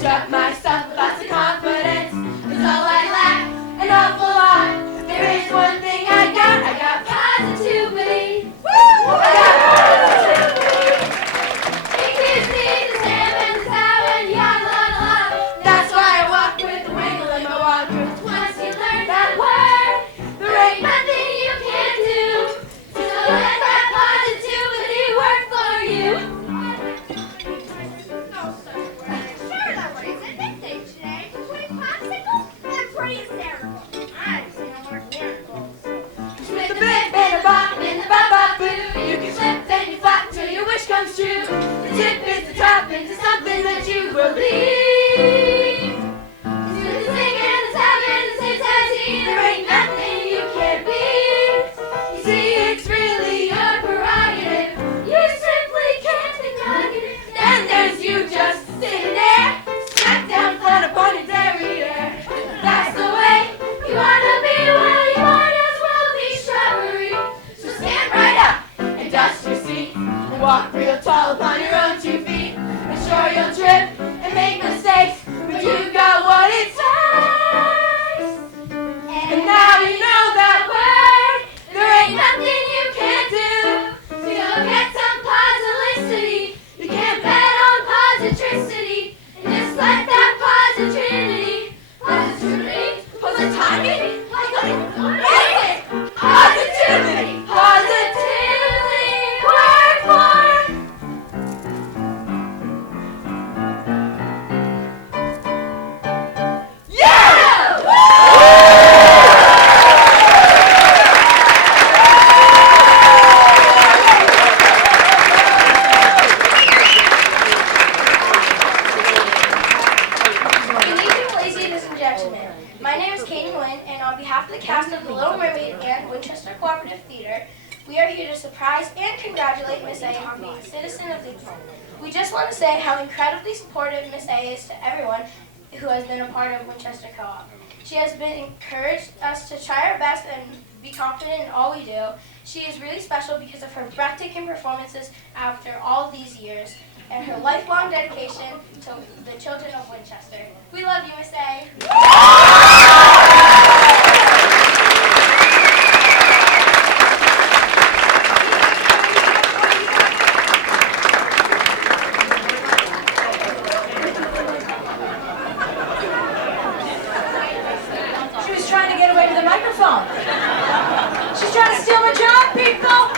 struck myself with lots of confidence. It's all I lack, an awful lot. There is one thing I got positivity. Woo! I got positivity. It gives me the stamp and the sound and yada la la. That's why I walk with a wiggle in my walk. Once you learn that word, there ain't nothing you can't do. So let that positivity work for you. No such way. Sure, that was a nickname today. Including popsicles? That's pretty hysterical. I've seen no more miracles. With the bip and a bop and the bop bop boo, you can slip then you flop till your wish comes true. The tip is the top into something that you believe. Through the sing and the tap and the sit-tatty, there ain't nothing you can't beat. You see, it's really your prerogative. You simply can't deny it. Then there's you just sitting there, smack down flat upon your derriere. That's the way you wanna be. Well, you might as well be shrubbery. So stand right up and dust your seat and walk real tall upon your own 2 feet. And sure you'll trip and make mistakes, but you got what it takes. And now you know that word. There ain't nothing you can't do. So you'll get some positivity. You can't bet on positricity. And just let that positivity, positivity, positivity, positivity, positively work for. Yeah! Good evening, laziness and gentlemen. My name is Cathy, and on behalf of the cast of The Little Mermaid and Winchester Cooperative Theater, we are here to surprise and congratulate Miss A on being Citizen of the Year. We just want to say how incredibly supportive Miss A is to everyone who has been a part of Winchester Co-op. She has been encouraged us to try our best and be confident in all we do. She is really special because of her breathtaking performances after all these years and her lifelong dedication to the children of Winchester. We love you, Miss A. She was trying to get away with the microphone. She's trying to steal my job, people.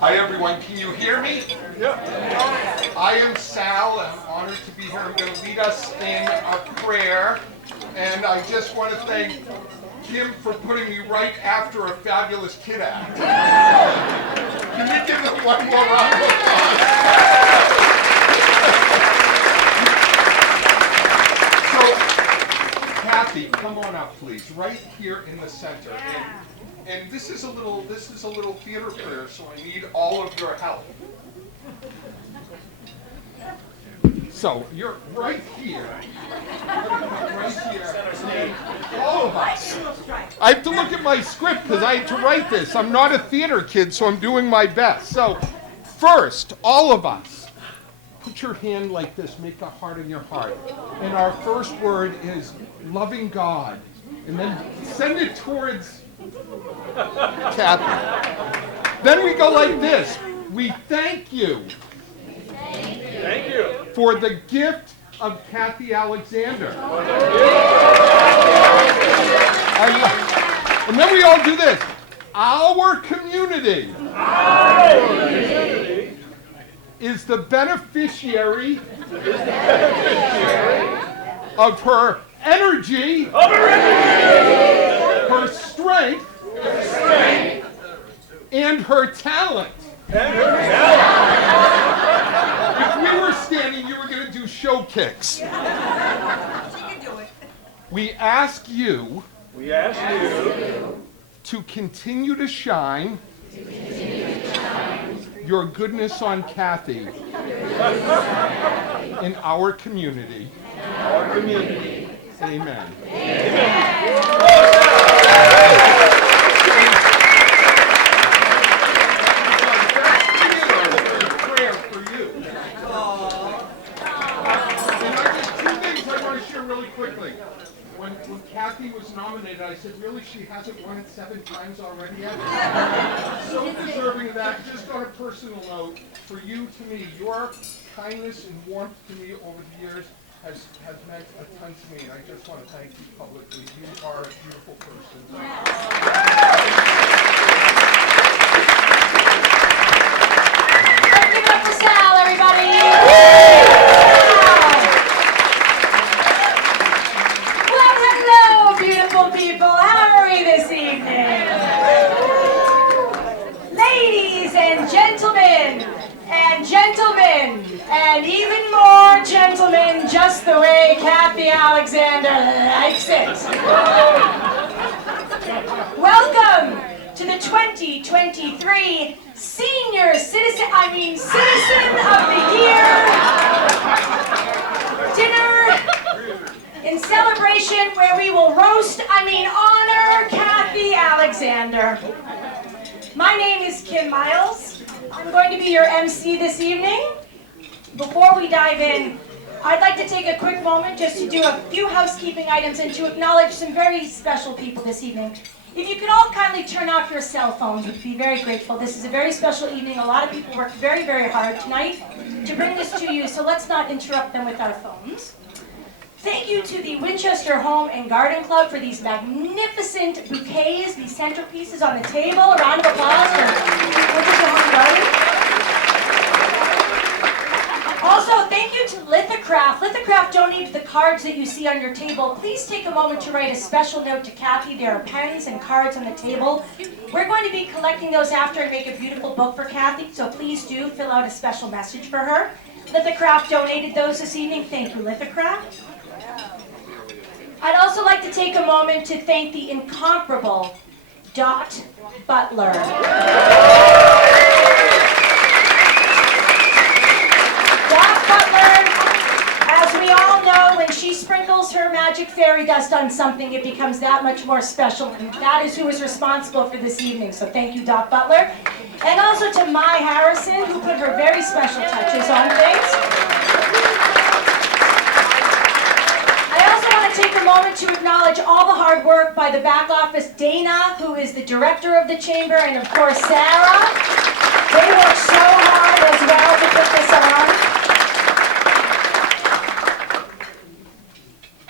Hi everyone, can you hear me? Yep. I am Sal, and I'm honored to be here. I'm going to lead us in a prayer, and I just want to thank Kim for putting me right after a fabulous kid act. Can we give them one more round of applause? So, Cathy, come on up, please, right here in the center. And this is a little theater prayer, so I need all of your help. So you're right here. Right here. All of us. I have to look at my script because I had to write this. I'm not a theater kid, so I'm doing my best. So first, all of us, put your hand like this, make a heart in your heart. And our first word is loving God. And then send it towards Cathy. Then we go like this. We thank you. Thank you. For the gift of Cathy Alexander. And then we all do this. Our community is the beneficiary of her energy, her strength, and her talent. If we were standing, you were going to do show kicks. She can do it. We ask you to continue to shine your goodness on Cathy in our community. Amen. So deserving of that. Just on a personal note, for you to me, your kindness and warmth to me over the years has meant a ton to me, and I just want to thank you publicly. You are a beautiful person. Let's give it up for Sal, everybody. Well, hello, beautiful people. How are we this evening? Ladies and gentlemen, and even more gentlemen, just the way Cathy Alexander likes it. Welcome to the 2023 Senior Citizen of the Year dinner in celebration where we will honor Cathy Alexander. My name is Kim Miles. I'm going to be your MC this evening. Before we dive in, I'd like to take a quick moment just to do a few housekeeping items and to acknowledge some very special people this evening. If you could all kindly turn off your cell phones, we'd be very grateful. This is a very special evening. A lot of people worked very, very hard tonight to bring this to you, so let's not interrupt them with our phones. Thank you to the Winchester Home and Garden Club for these magnificent bouquets, these centerpieces on the table. A round of applause for Winchester Home and Garden. Also, thank you to Lithocraft. Lithocraft donated the cards that you see on your table. Please take a moment to write a special note to Cathy. There are pens and cards on the table. We're going to be collecting those after and make a beautiful book for Cathy, so please do fill out a special message for her. Lithocraft donated those this evening. Thank you, Lithocraft. I'd also like to take a moment to thank the incomparable Dot Butler. Dot Butler, as we all know, when she sprinkles her magic fairy dust on something, it becomes that much more special, and that is who is responsible for this evening. So thank you, Dot Butler. And also to Mai Harrison, who put her very special touches on things. Take a moment to acknowledge all the hard work by the back office, Dana, who is the director of the chamber, and of course Sarah. They worked so hard as well to put this on.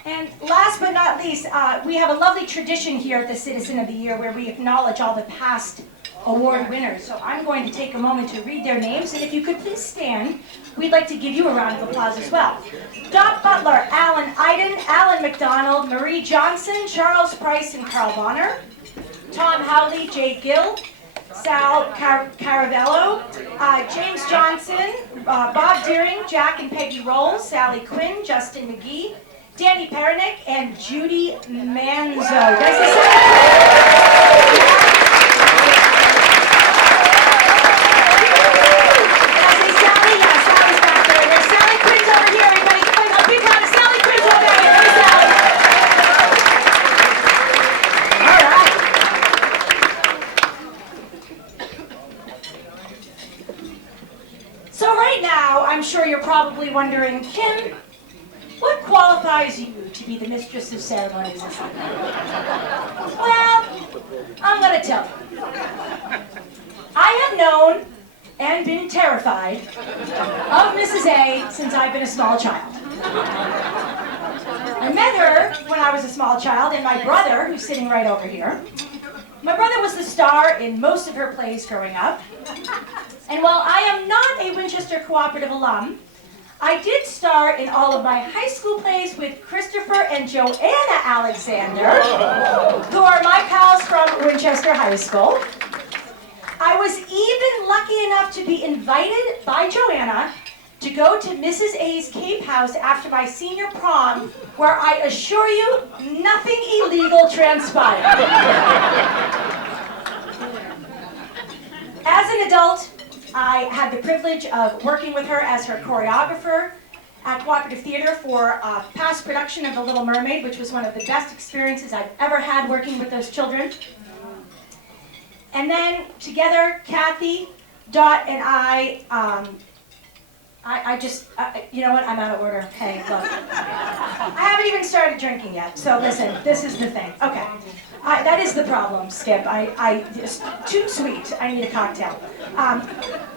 And last but not least, we have a lovely tradition here at the Citizen of the Year where we acknowledge all the past award winners. So I'm going to take a moment to read their names, and if you could please stand, we'd like to give you a round of applause as well. Dot Butler, Alan Iden, Alan McDonald, Marie Johnson, Charles Price, and Carl Bonner. Tom Howley, Jay Gill, Sal Caravello, James Johnson, Bob Deering, Jack and Peggy Rolls, Sally Quinn, Justin McGee, Danny Perenick, and Judy Manzo. I'm sure you're probably wondering, Kim, what qualifies you to be the mistress of ceremonies this evening? Well, I'm going to tell you. I have known and been terrified of Mrs. A since I've been a small child. I met her when I was a small child, and my brother, who's sitting right over here, my brother was the star in most of her plays growing up. And while I am not a Winchester Cooperative alum, I did star in all of my high school plays with Christopher and Joanna Alexander, who are my pals from Winchester High School. I was even lucky enough to be invited by Joanna to go to Mrs. A's Cape House after my senior prom, where I assure you, nothing illegal transpired. As an adult, I had the privilege of working with her as her choreographer at Cooperative Theater for a past production of The Little Mermaid, which was one of the best experiences I've ever had working with those children. And then together, Cathy, Dot, and I you know what? I'm out of order. Hey, look. I haven't even started drinking yet. So listen, this is the thing. Okay. That is the problem, Skip. It's too sweet. I need a cocktail. I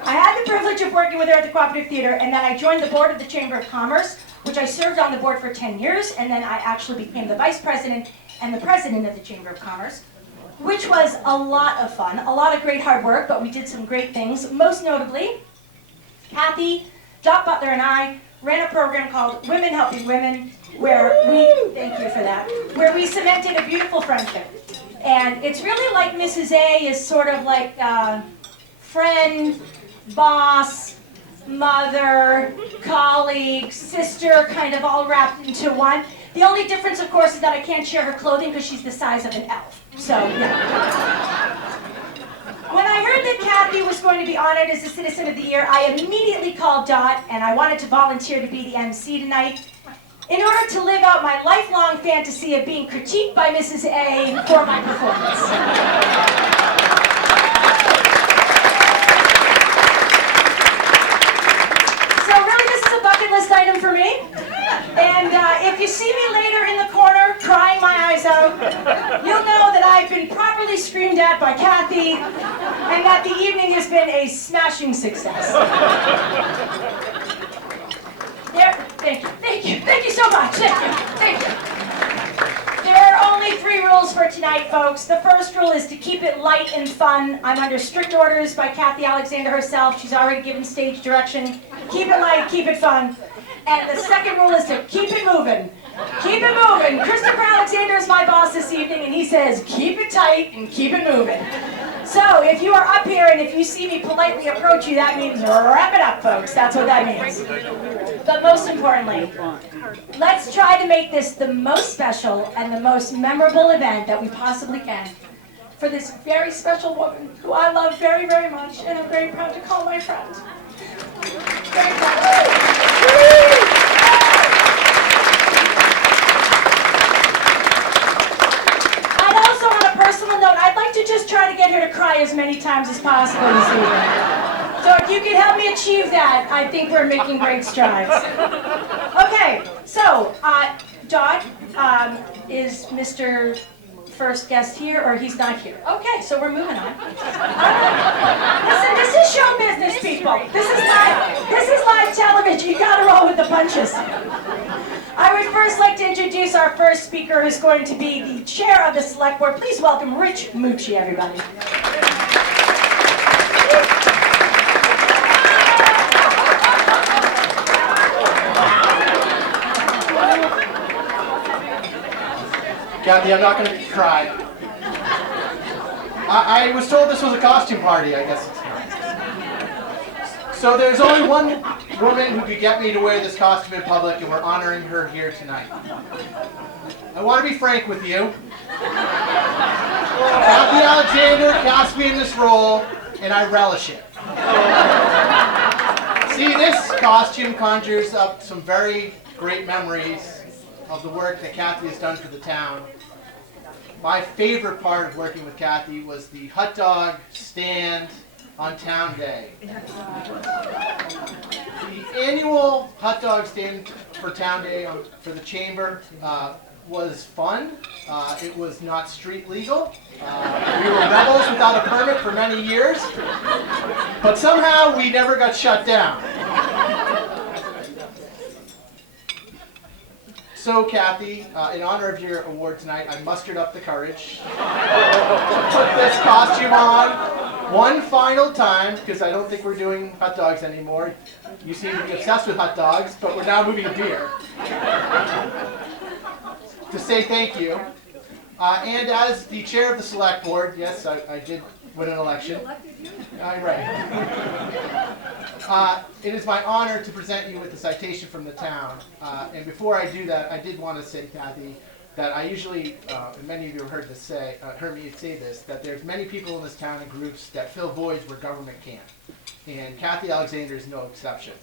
had the privilege of working with her at the Cooperative Theater, and then I joined the board of the Chamber of Commerce, which I served on the board for 10 years, and then I actually became the vice president and the president of the Chamber of Commerce, which was a lot of fun, a lot of great hard work, but we did some great things. Most notably, Cathy, Doc Butler, and I ran a program called Women Helping Women, where thank you for that, where we cemented a beautiful friendship. And it's really like Mrs. A is sort of like friend, boss, mother, colleague, sister, kind of all wrapped into one. The only difference, of course, is that I can't share her clothing because she's the size of an elf. So, yeah. When I heard that Cathy was going to be honored as the Citizen of the Year, I immediately called Dot, and I wanted to volunteer to be the MC tonight in order to live out my lifelong fantasy of being critiqued by Mrs. A for my performance. So really, this is a bucket list item for me. And if you see me later in the corner crying my eyes out, you'll know that I've been properly screamed at by Cathy and that the evening has been a smashing success. Thank you so much. Thank you. There are only 3 rules for tonight, folks. The first rule is to keep it light and fun. I'm under strict orders by Cathy Alexander herself. She's already given stage direction. Keep it light, keep it fun. And the second rule is to keep it moving. Keep it moving. Christopher Alexander is my boss this evening, and he says, keep it tight and keep it moving. So if you are up here and if you see me politely approach you, that means wrap it up, folks. That's what that means. But most importantly, let's try to make this the most special and the most memorable event that we possibly can for this very special woman who I love very, very much and I'm very proud to call my friend. Very proud. Personal note, I'd like to just try to get her to cry as many times as possible this evening. So if you could help me achieve that, I think we're making great strides. Okay, so Dot is Mr. First guest here, or he's not here. Okay, so we're moving on. Listen, this is show business, people. This is live television. You gotta roll with the punches. I would first like to introduce our first speaker, who's going to be the chair of the select board. Please welcome Rich Mucci, everybody. Cathy, I'm not going to cry. I was told this was a costume party, I guess. So there's only one woman who could get me to wear this costume in public, and we're honoring her here tonight. I want to be frank with you. Cathy Alexander cast me in this role, and I relish it. See, this costume conjures up some very great memories of the work that Cathy has done for the town. My favorite part of working with Cathy was the hot dog stand on Town Day. The annual hot dog stand for Town Day for the Chamber was fun. It was not street legal. We were rebels without a permit for many years, but somehow we never got shut down. So, Cathy, in honor of your award tonight, I mustered up the courage to put this costume on one final time, because I don't think we're doing hot dogs anymore. You seem to be obsessed with hot dogs, but we're now moving to beer. To say thank you. And as the chair of the select board, yes, I did win an election. Right. It is my honor to present you with a citation from the town. And before I do that, I did want to say, Cathy, that I usually, and many of you have heard me say this, that there's many people in this town and groups that fill voids where government can't. And Cathy Alexander is no exception.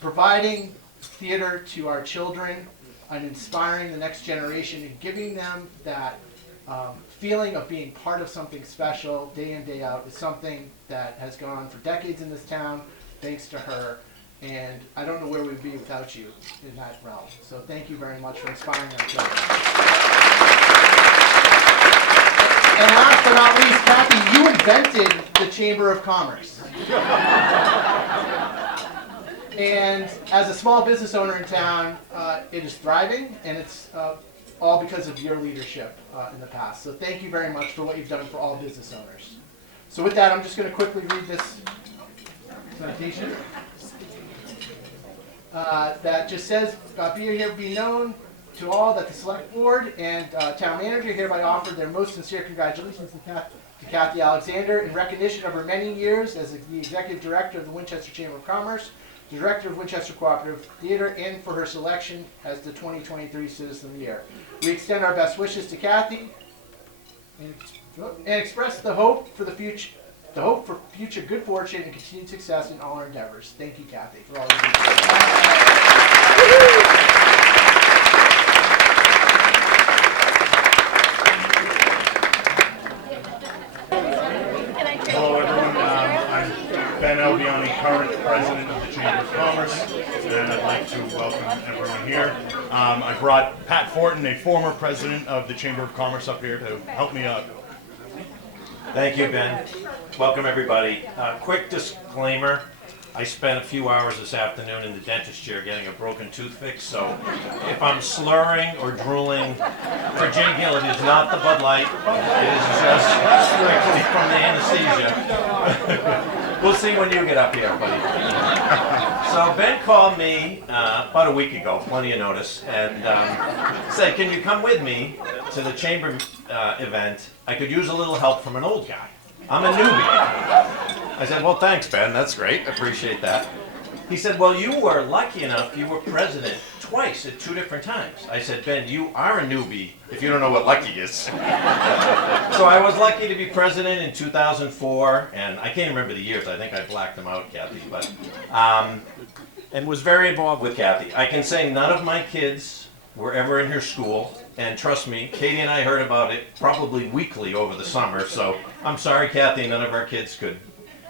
Providing theater to our children and inspiring the next generation and giving them that feeling of being part of something special day in, day out is something that has gone on for decades in this town, thanks to her. And I don't know where we'd be without you in that realm. So thank you very much for inspiring our children. And last but not least, Cathy, you invented the Chamber of Commerce. And as a small business owner in town, it is thriving, and it's all because of your leadership in the past. So thank you very much for what you've done for all business owners. So with that, I'm just going to quickly read this citation that just says, be known to all that the Select Board and Town Manager hereby offer their most sincere congratulations to Cathy Alexander in recognition of her many years as the Executive Director of the Winchester Chamber of Commerce, the Director of Winchester Cooperative Theater, and for her selection as the 2023 Citizen of the Year. We extend our best wishes to Cathy and express the hope for future good fortune and continued success in all our endeavors. Thank you, Cathy, for all you do. Hello, everyone. I'm Ben Albiani, current president of the Chamber of Commerce, and I'd like to welcome everyone here. I brought Pat Fortin, a former president of the Chamber of Commerce, up here to help me out. Thank you, Ben. Welcome, everybody. Quick disclaimer. I spent a few hours this afternoon in the dentist chair getting a broken tooth fixed, so if I'm slurring or drooling, for Jay Gill, it is not the Bud Light. It is just strictly from the anesthesia. We'll see when you get up here, buddy. So Ben called me about a week ago, plenty of notice, and said, can you come with me to the chamber event? I could use a little help from an old guy. I'm a newbie. I said, well, thanks, Ben. That's great. Appreciate that. He said, well, you were lucky enough. You were president twice at 2 different times. I said, Ben, you are a newbie if you don't know what lucky is. So I was lucky to be president in 2004, and I can't remember the years. I think I blacked them out, Cathy, but and was very involved with Cathy. I can say none of my kids were ever in her school. And trust me, Katie and I heard about it probably weekly over the summer. So I'm sorry, Cathy, none of our kids could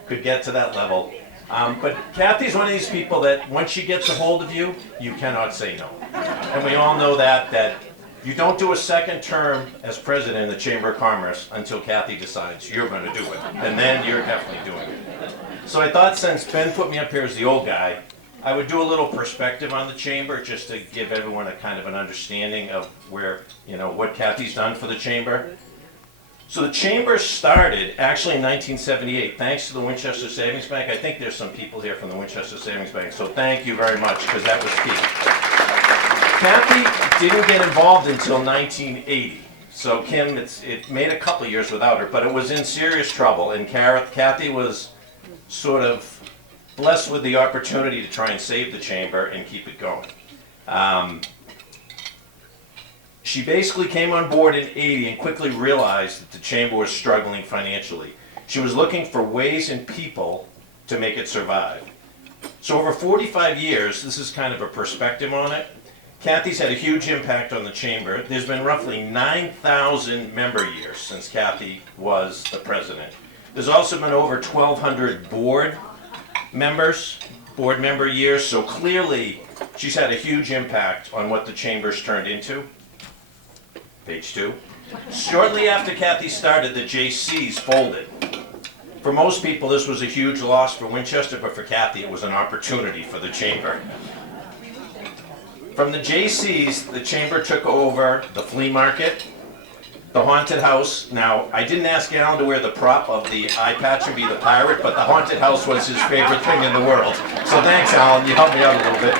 get to that level. But Cathy's one of these people that once she gets a hold of you, you cannot say no. And we all know that you don't do a second term as president of the Chamber of Commerce until Cathy decides you're going to do it. And then you're definitely doing it. So I thought since Ben put me up here as the old guy, I would do a little perspective on the chamber just to give everyone a kind of an understanding of where, what Cathy's done for the chamber. So the chamber started actually in 1978, thanks to the Winchester Savings Bank. I think there's some people here from the Winchester Savings Bank, so thank you very much, because that was key. Cathy didn't get involved until 1980. So Kim, it made a couple years without her, but it was in serious trouble, and Cathy was sort of blessed with the opportunity to try and save the chamber and keep it going. She basically came on board in 80 and quickly realized that the chamber was struggling financially. She was looking for ways and people to make it survive. So over 45 years, this is kind of a perspective on it, Cathy's had a huge impact on the chamber. There's been roughly 9,000 member years since Cathy was the president. There's also been over 1,200 board member years, so clearly she's had a huge impact on what the chamber's turned into. Page 2. Shortly after Cathy started, the JCs folded. For most people, this was a huge loss for Winchester, but for Cathy, it was an opportunity for the chamber. From the JCs, the chamber took over the flea market, the haunted house. Now, I didn't ask Alan to wear the prop of the eye patch and be the pirate, but the haunted house was his favorite thing in the world. So thanks, Alan. You helped me out a little bit.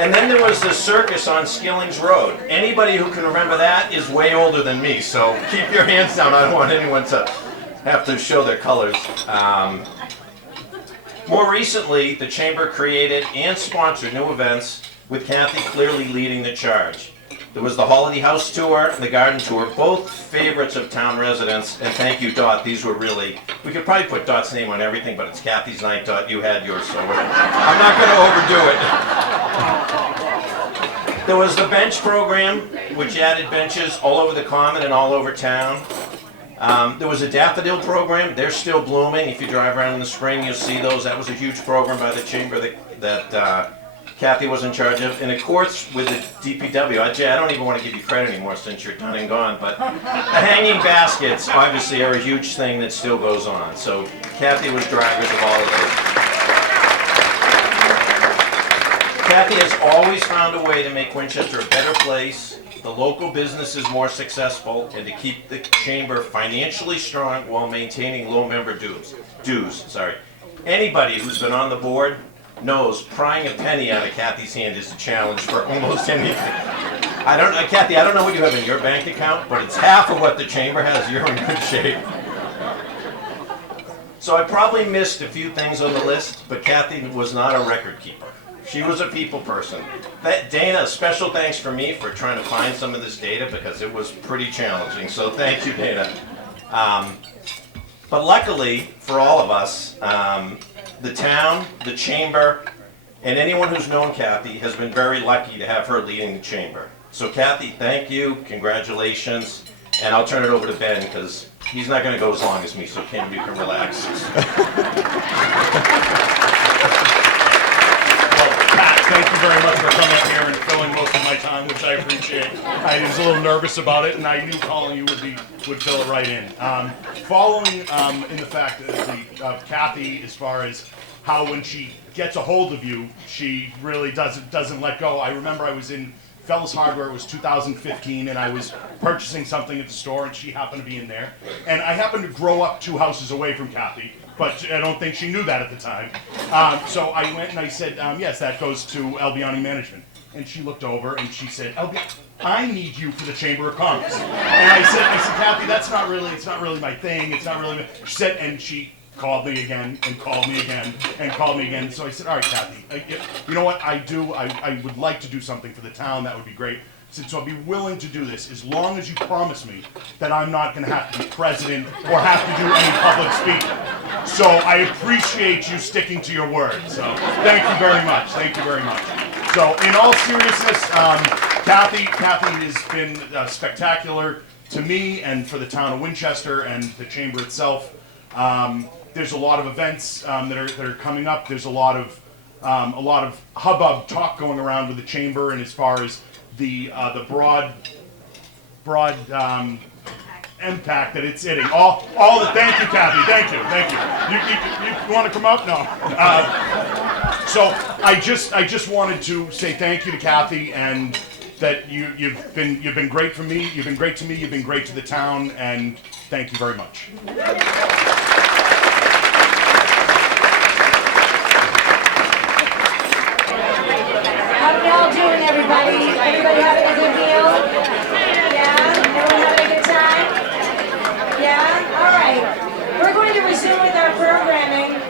And then there was the circus on Skillings Road. Anybody who can remember that is way older than me, so keep your hands down. I don't want anyone to have to show their colors. More recently, the chamber created and sponsored new events with Cathy clearly leading the charge. There was the Holiday House Tour and the Garden Tour, both favorites of town residents, and thank you, Dot. These were really, we could probably put Dot's name on everything, but it's Cathy's night, Dot. You had yours, so I'm not going to overdo it. There was the bench program, which added benches all over the common and all over town. There was a daffodil program. They're still blooming. If you drive around in the spring, you'll see those. That was a huge program by the chamber that Cathy was in charge of. And of course, with the DPW, I don't even want to give you credit anymore since you're done and gone, but the hanging baskets obviously are a huge thing that still goes on. So Cathy was drivers of all of those. Cathy has always found a way to make Winchester a better place, the local businesses more successful, and to keep the chamber financially strong while maintaining low member dues. Anybody who's been on the board knows prying a penny out of Cathy's hand is a challenge for almost anything. Cathy, I don't know what you have in your bank account, but it's half of what the chamber has. You're in good shape. So I probably missed a few things on the list, but Cathy was not a record keeper. She was a people person. Dana, special thanks for me for trying to find some of this data because it was pretty challenging. So thank you, Dana. But luckily for all of us, the town, the chamber, and anyone who's known Cathy has been very lucky to have her leading the chamber. So Cathy, thank you, congratulations, and I'll turn it over to Ben because he's not going to go as long as me, so Kim, you can relax. Thank you very much for coming up here and filling most of my time, which I appreciate. I was a little nervous about it, and I knew calling you would fill it right in. Following in the fact of Cathy, as far as how when she gets a hold of you, she really doesn't let go. I remember I was in Fellas Hardware, it was 2015, and I was purchasing something at the store, and she happened to be in there. And I happened to grow up 2 houses away from Cathy, but I don't think she knew that at the time. So I went and I said, yes, that goes to Albiani Management. And she looked over and she said, I need you for the Chamber of Commerce. And I said, Cathy, it's not really my thing. It's not really. She said, and she called me again and called me again and called me again. So I said, all right, Cathy, you know what I would like to do something for the town. That would be great. I said, so I'll be willing to do this as long as you promise me that I'm not going to have to be president or have to do any public speaking. So I appreciate you sticking to your word. So thank you very much. Thank you very much. So in all seriousness, Cathy has been spectacular to me and for the town of Winchester and the chamber itself. There's a lot of events that are coming up. There's a lot of hubbub talk going around with the chamber, and as far as the broad impact that it's hitting. Thank you, Cathy. Thank you. You want to come up? No. So I just wanted to say thank you to Cathy, and that you've been great for me. You've been great to me. You've been great to the town, and thank you very much. How are y'all doing, everybody? Everybody having a good meal? Yeah? Everyone having a good time? Yeah? All right. We're going to resume with our programming,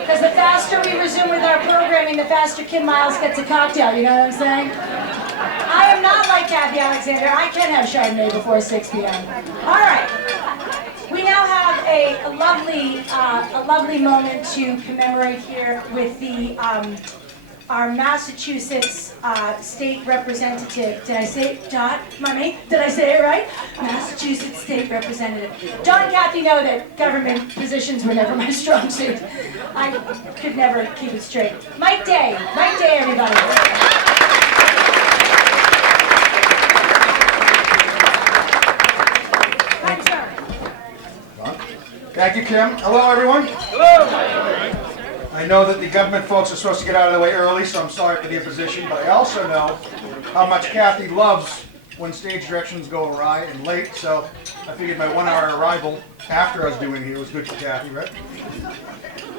because the faster we resume with our programming, the faster Kim Miles gets a cocktail, you know what I'm saying? I am not like Cathy Alexander. I can have Chardonnay before 6 p.m. All right. We now have a lovely moment to commemorate here with our Massachusetts state representative. Did I say it, Don? Mommy? Did I say it right? Massachusetts state representative. Don and Cathy know that government positions were never my strong suit. I could never keep it straight. Mike Day, everybody. Thank you, Kim. Hello, everyone. Hello. I know that the government folks are supposed to get out of the way early, so I'm sorry for the imposition, but I also know how much Cathy loves when stage directions go awry and late, so I figured my 1-hour arrival after I was doing here was good for Cathy, right?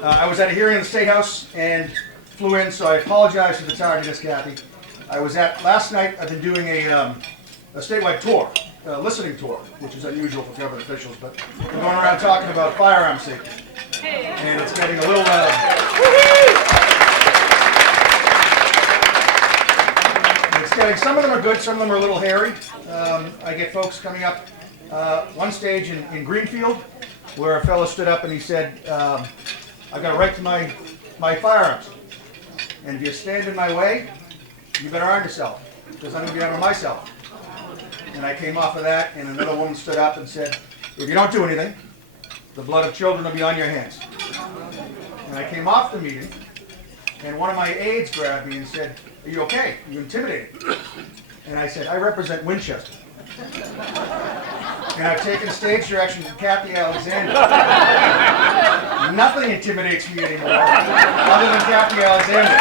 I was at a hearing in the State House and flew in, so I apologize for the tardiness, Cathy. I was at, last night, I've been doing a statewide tour. Listening tour, which is unusual for government officials, but we're going around talking about firearm safety. And it's getting a little some of them are good, some of them are a little hairy. I get folks coming up one stage in Greenfield where a fellow stood up and he said, I've got a right to my firearms. And if you stand in my way, you better arm yourself, because I'm going to be arming myself. And I came off of that, and another woman stood up and said, if you don't do anything, the blood of children will be on your hands. And I came off the meeting, and one of my aides grabbed me and said, "Are you okay? Are you intimidated?" And I said, "I represent Winchester. And I've taken stage direction from Cathy Alexander. Nothing intimidates me anymore, other than Cathy Alexander."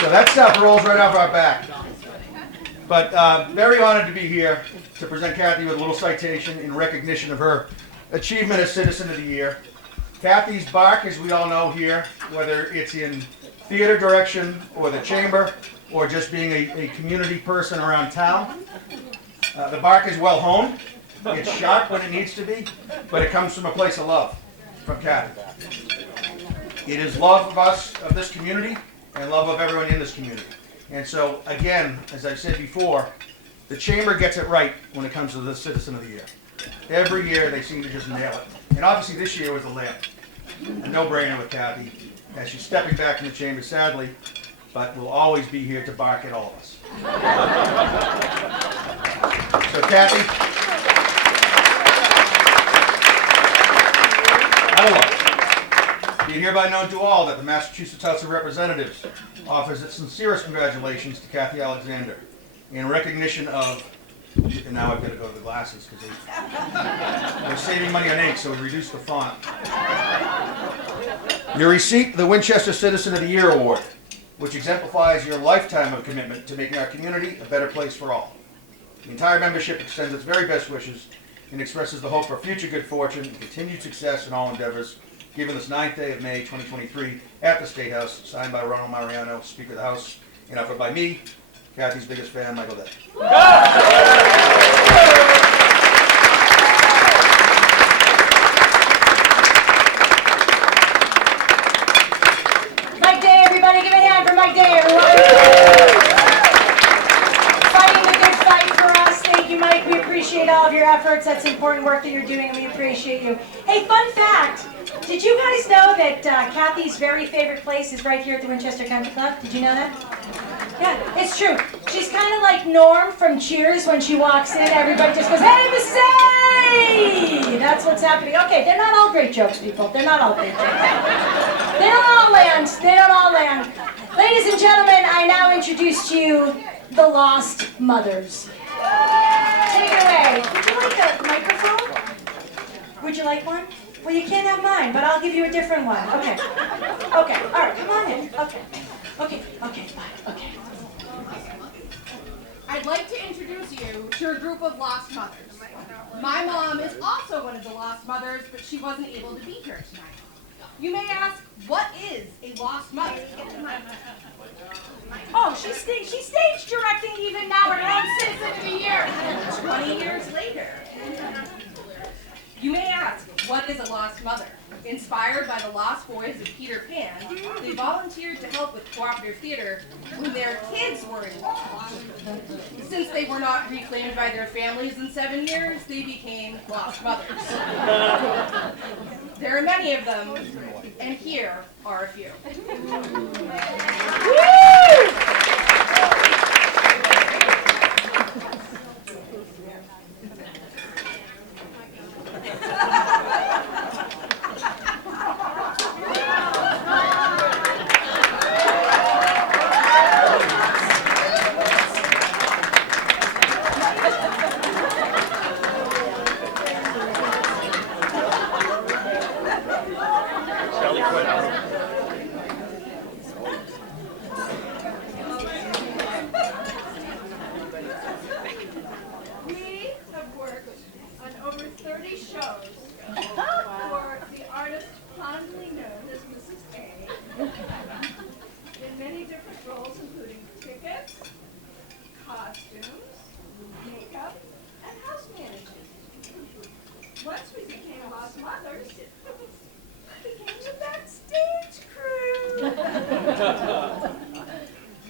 So that stuff rolls right off our back. But very honored to be here to present Cathy with a little citation in recognition of her achievement as Citizen of the Year. Cathy's bark, as we all know here, whether it's in theater direction or the chamber or just being a community person around town, the bark is well honed. It's sharp when it needs to be, but it comes from a place of love from Cathy. It is love of us, of this community, and love of everyone in this community. And so, again, as I've said before, the chamber gets it right when it comes to the Citizen of the Year. Every year they seem to just nail it. And obviously this year was a lamp. A no-brainer with Cathy, as she's stepping back from the chamber, sadly, but will always be here to bark at all of us. So Cathy, I love it. Be it hereby known to all that the Massachusetts House of Representatives offers its sincerest congratulations to Cathy Alexander in recognition of, and now I've got to go to the glasses because they're saving money on ink, so we reduced the font. Your receipt of the Winchester Citizen of the Year Award, which exemplifies your lifetime of commitment to making our community a better place for all. The entire membership extends its very best wishes and expresses the hope for future good fortune and continued success in all endeavors, given this 9th day of May 2023 at the State House, signed by Ronald Mariano, Speaker of the House, and offered by me, Cathy's biggest fan, Michael Day. Mike Day, everybody, give a hand for Mike Day, everyone. Fighting the good fight for us. Thank you, Mike. We appreciate all of your efforts. That's important work that you're doing, and we appreciate you. Hey, fun fact. Did you guys know that Cathy's very favorite place is right here at the Winchester Country Club? Did you know that? Yeah, it's true. She's kind of like Norm from Cheers. When she walks in, everybody just goes, "Hey, Mrs. A!" That's what's happening. Okay, they're not all great jokes, people. They're not all great jokes. They don't all land. They don't all land. Ladies and gentlemen, I now introduce to you the Lost Mothers. Take it away. Would you like a microphone? Would you like one? Well, you can't have mine, but I'll give you a different one. Okay. Okay. All right. Come on in. Okay. Okay. Okay. Fine. Okay. I'd like to introduce you to a group of lost mothers. My mom is also one of the lost mothers, but she wasn't able to be here tonight. You may ask, what is a lost mother? Oh, she's stage directing even now her own Citizen of the Year. 20 years later. You may ask, what is a lost mother? Inspired by the Lost Boys of Peter Pan, they volunteered to help with cooperative theater when their kids were involved. Since they were not reclaimed by their families in 7 years, they became lost mothers. There are many of them, and here are a few.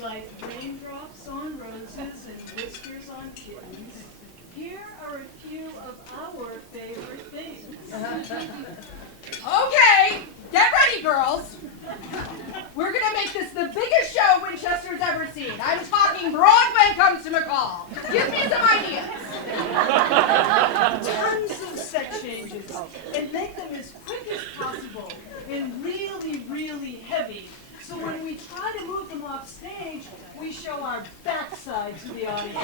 Like raindrops on roses and whiskers on kittens, here are a few of our favorite things. Okay, get ready, girls. We're gonna make this the biggest show Winchester Winchester's ever seen. I'm talking Broadway comes to McCall. Give me some ideas. Tons of set changes and make them as quick as possible and really, really heavy. So when we try to move them off stage, we show our backside to the audience.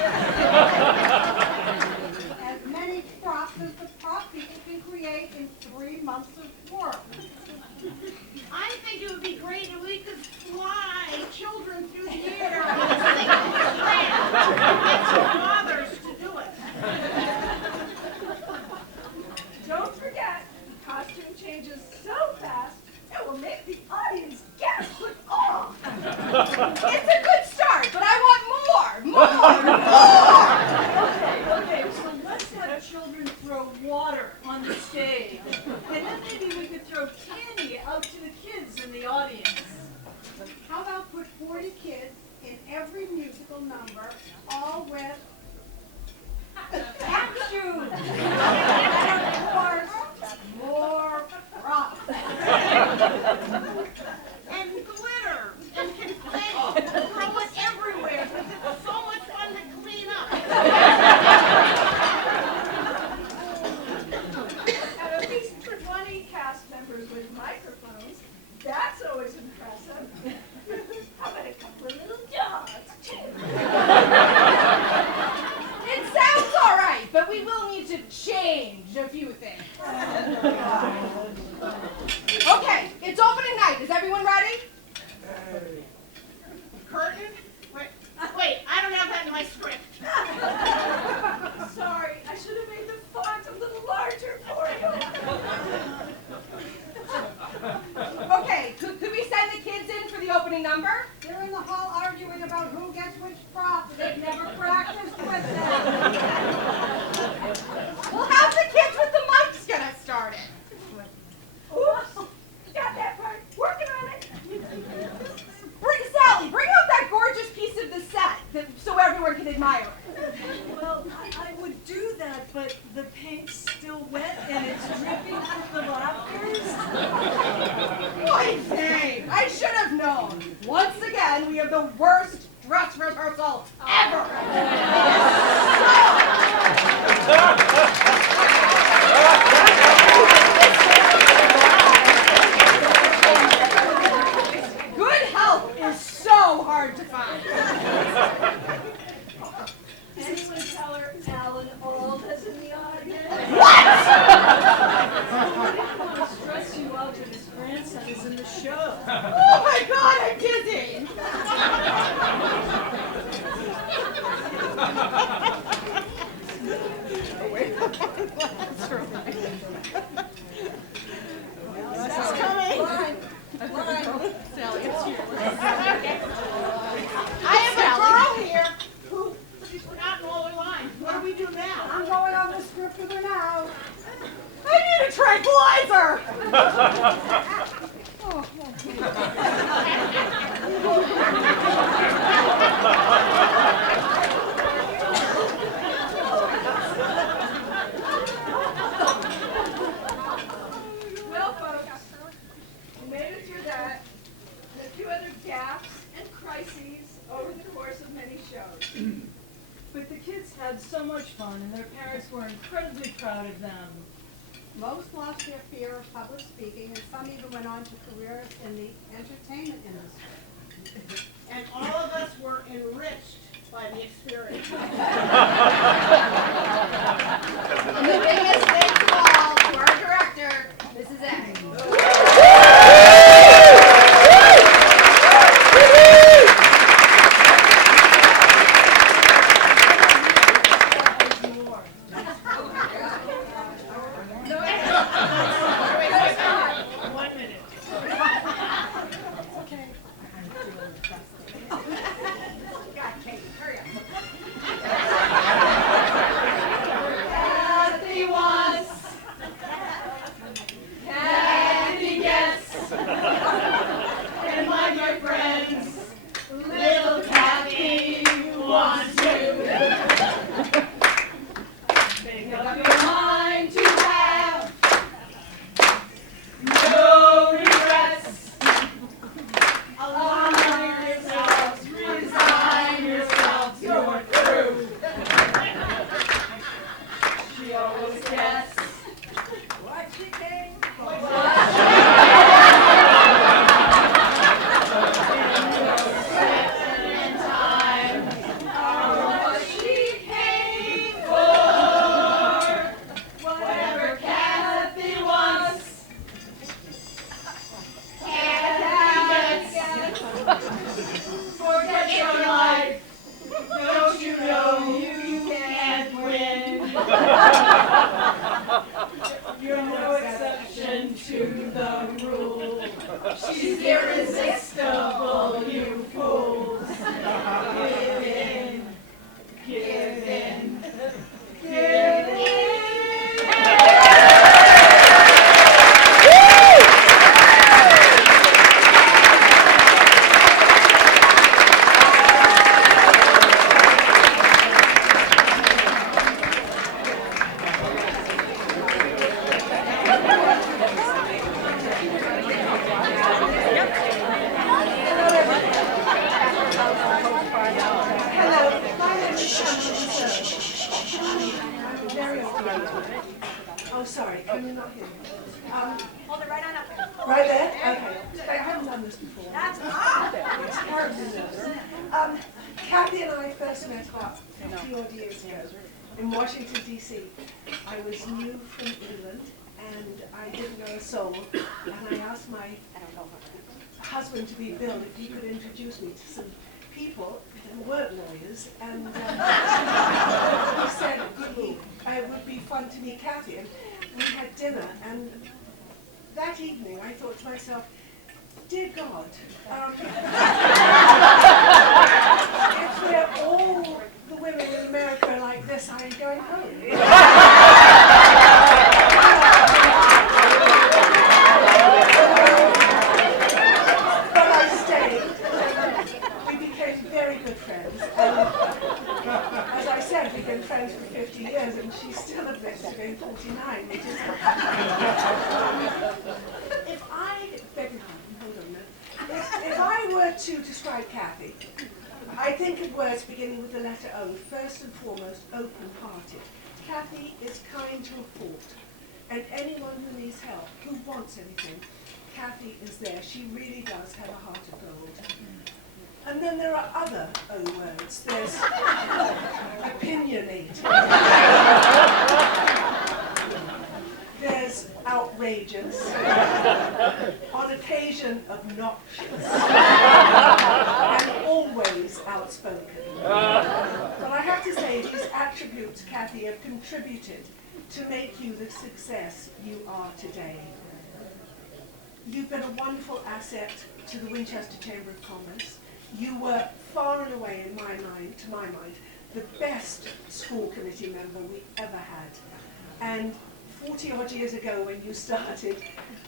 As many props as the prop people can create in 3 months of work. I think it would be great if we could fly children through the air and mothers to do it. Don't forget, the costume changes so fast, it will make the audience gasp with awe. It's a good start, but I want more. Okay, so let's have children throw water on the stage. And then maybe we could throw candy out to the kids in the audience. How about put 40 kids in every musical number, all with tap shoes? And of course, more props. And glitter and confetti. Throw it everywhere because it's so much fun to clean up. And at least 20 cast members with microphones. That's always impressive. How about a couple of little dogs, too? It sounds all right, but we will need to change a few things. Okay, it's opening night. Is everyone ready? Curtain? Wait, I don't have that in my script. Sorry, I should have made the font a little larger for you. Okay, could we send the kids in for the opening number? They're in the hall arguing about who gets which prop. They've never practiced with them. Well, how's the kids with the mics get us started? Oops, got that part. Working on it. Sally, bring out that gorgeous piece of the set so everyone can admire it. Well, I would do that, but the paint's still wet and it's dripping from the rafters. Oy vey, I should have known. Once again, we have the worst dress rehearsal ever. Good help is so hard to find. Anyone tell her Alan Auld is in the audience? What? I didn't want to stress you out when his grandson is in the show. Oh my God, I'm dizzy. That's coming. Sally, it's yours. I have a girl here she's forgotten all her lines. What do we do now? I'm going on the script with her now. I need a tranquilizer. Well, folks, we made it through that and a few other gaps and crises over the course of many shows. But the kids had so much fun and their parents were incredibly proud of them. Most lost their fear of public speaking, and some even went on to careers in the entertainment industry. And all of us were enriched by the experience. And the biggest thanks of all to our director, Mrs. A. She's irresistible, you fools. Give in, give in, give in. Oh, sorry, can you not hear me? Hold it right on up there. Right there? Okay. I haven't done this before. That's awesome. It's terribly nervous. Cathy and I first met about 50 odd years ago in Washington, D.C. I was new from England and I didn't know a soul. And I asked my husband to be Bill if he could introduce me to some people who weren't lawyers. And he said it would be fun to meet Cathy. And we had dinner. And that evening I thought to myself, dear God, if we're all the women in America are like this, I'm going home. But I stayed. We became very good friends. And as I said, we've been friends for 50 years, and she still admits to being 49, which is... If I beg your pardon, hold on a minute. If I were to describe Cathy, I think of words beginning with the letter O. First and foremost, open-hearted. Cathy is kind to a fault. And anyone who needs help, who wants anything, Cathy is there. She really does have a heart of gold. And then there are other O words. There's opinionated. There's outrageous. On occasion, obnoxious. And always outspoken. But I have to say, these attributes, Cathy, have contributed to make you the success you are today. You've been a wonderful asset to the Winchester Chamber of Commerce. You were far and away, in my mind, to my mind, the best school committee member we ever had. And 40 odd years ago when you started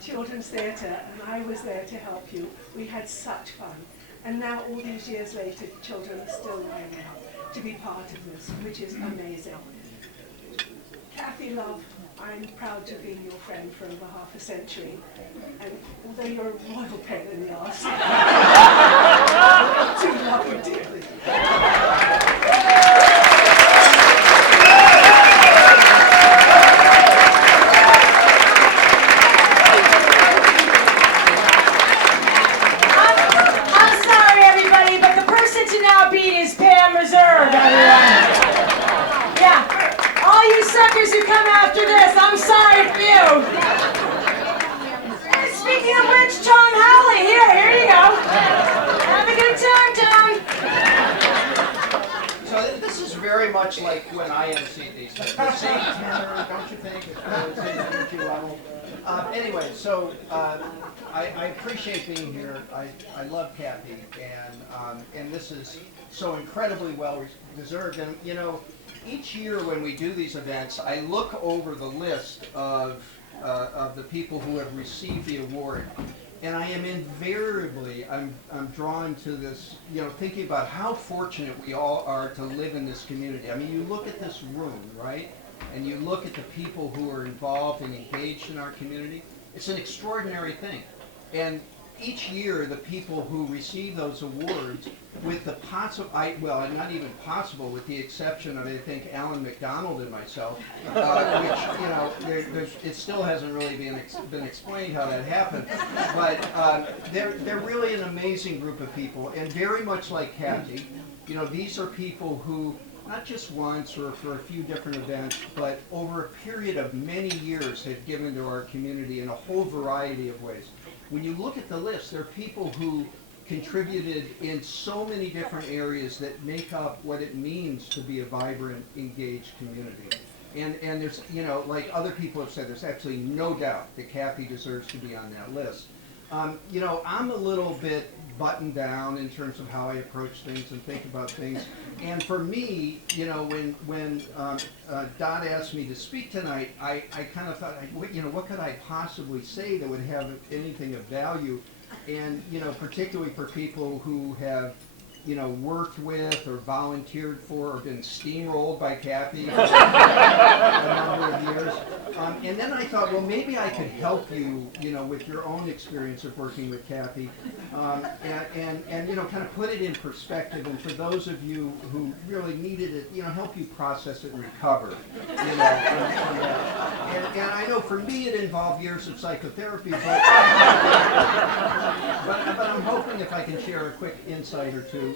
Children's Theatre and I was there to help you, we had such fun. And now all these years later, children are still lining up to be part of this, which is amazing. Cathy, love, I'm proud to have been your friend for over half a century. And although you're a royal pain in the arse, I do love you dearly. I'm sorry, everybody, but the person to now beat is Pam Reserve, everyone. Yeah. All you suckers who come after this, I'm sorry for you. And speaking of which, Tom Howley, here you go. Have a good time, Tom. So this is very much like when I MC these things. The same tenor, don't you think? It's the same energy level. Anyway, so I appreciate being here. I love Cathy, and this is so incredibly well deserved. And you know, each year when we do these events, I look over the list of the people who have received the award, and I am invariably, I'm drawn to this, you know, thinking about how fortunate we all are to live in this community. I mean, you look at this room, right? And you look at the people who are involved and engaged in our community. It's an extraordinary thing. And each year, the people who receive those awards, with the well, not even possible, with the exception of, I think, Alan McDonald and myself, which, you know, it still hasn't really been explained how that happened. But they're really an amazing group of people, and very much like Cathy, you know, these are people who, not just once or for a few different events, but over a period of many years have given to our community in a whole variety of ways. When you look at the list, there are people who contributed in so many different areas that make up what it means to be a vibrant, engaged community. And there's, you know, like other people have said, there's absolutely no doubt that Cathy deserves to be on that list. You know, I'm a little bit buttoned down in terms of how I approach things and think about things. And for me, you know, when Dot asked me to speak tonight, I kind of thought, you know, what could I possibly say that would have anything of value? And, you know, particularly for people who have, you know, worked with or volunteered for or been steamrolled by Cathy for a number of years. And then I thought, well, maybe I could help you, you know, with your own experience of working with Cathy, and you know, kind of put it in perspective. And for those of you who really needed it, you know, help you process it and recover, you know, from that. And I know for me it involved years of psychotherapy, but I'm hoping if I can share a quick insight or two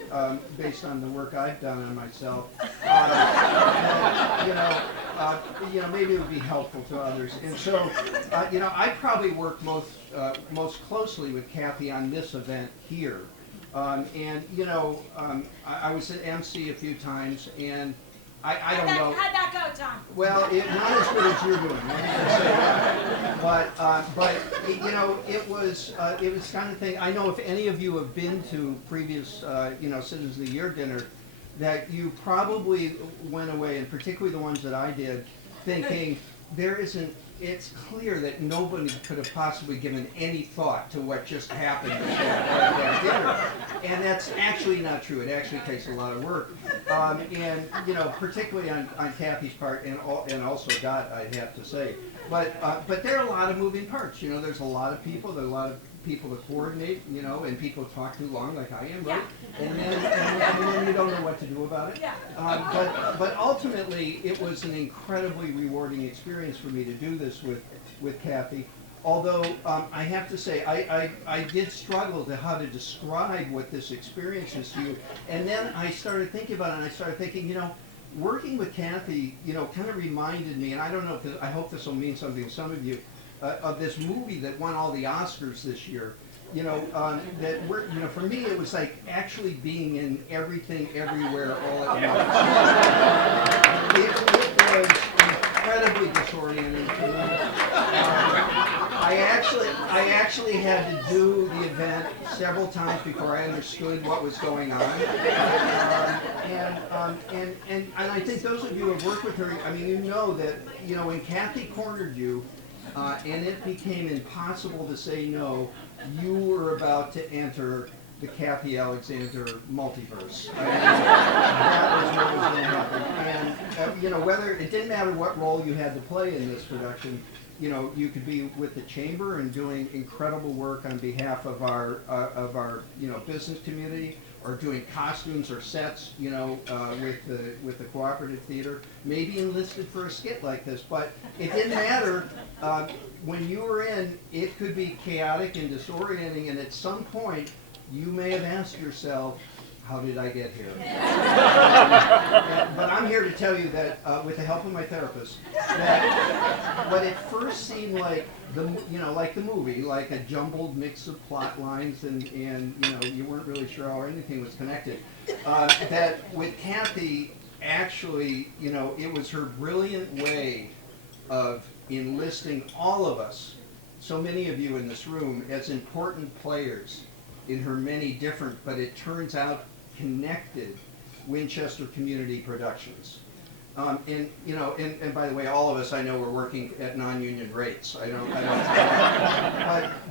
based on the work I've done on myself, you know, maybe it would be helpful to others. And so, you know, I probably worked most closely with Cathy on this event here. And, you know, I was at MC a few times, and I don't know. How'd that go, Tom? Well, not as good as you're doing. Let me just say that. But you know, it was kind of thing. I know if any of you have been to previous, you know, Citizens of the Year dinner, that you probably went away, and particularly the ones that I did, thinking it's clear that nobody could have possibly given any thought to what just happened at that dinner. And that's actually not true. It actually takes a lot of work. And, you know, particularly on Cathy's part, and also Dot, I'd have to say. But there are a lot of moving parts. You know, there's a lot of people. There are a lot of people to coordinate, you know, and people talk too long like I am, right? Yeah. And then you don't know what to do about it. Yeah. But ultimately, it was an incredibly rewarding experience for me to do this with Cathy. Although I have to say, I did struggle to how to describe what this experience is to you. And then I started thinking about it, and I started thinking, you know, working with Cathy, you know, kind of reminded me, and I don't know if this, I hope this will mean something to some of you, of this movie that won all the Oscars this year. You know, you know, for me it was like actually being in everything, everywhere, all at once. It was incredibly disorienting to me. I actually had to do the event several times before I understood what was going on. And I think those of you who have worked with her, I mean, you know that, you know, when Cathy cornered you, and it became impossible to say no, you were about to enter the Cathy Alexander multiverse. I mean, that was what was going to happen. And, you know, whether, it didn't matter what role you had to play in this production, you know, you could be with the chamber and doing incredible work on behalf of our you know, business community, or doing costumes or sets, you know, with the cooperative theater, maybe enlisted for a skit like this. But it didn't matter. When you were in, it could be chaotic and disorienting, and at some point, you may have asked yourself, how did I get here? But I'm here to tell you that, with the help of my therapist, that what it first seemed like like the movie, like a jumbled mix of plot lines, and you know, you weren't really sure how anything was connected. That with Cathy, actually, you know, it was her brilliant way of enlisting all of us, so many of you in this room, as important players in her many different, but it turns out connected, Winchester Community Productions. And you know, and by the way, all of us I know were working at non-union rates.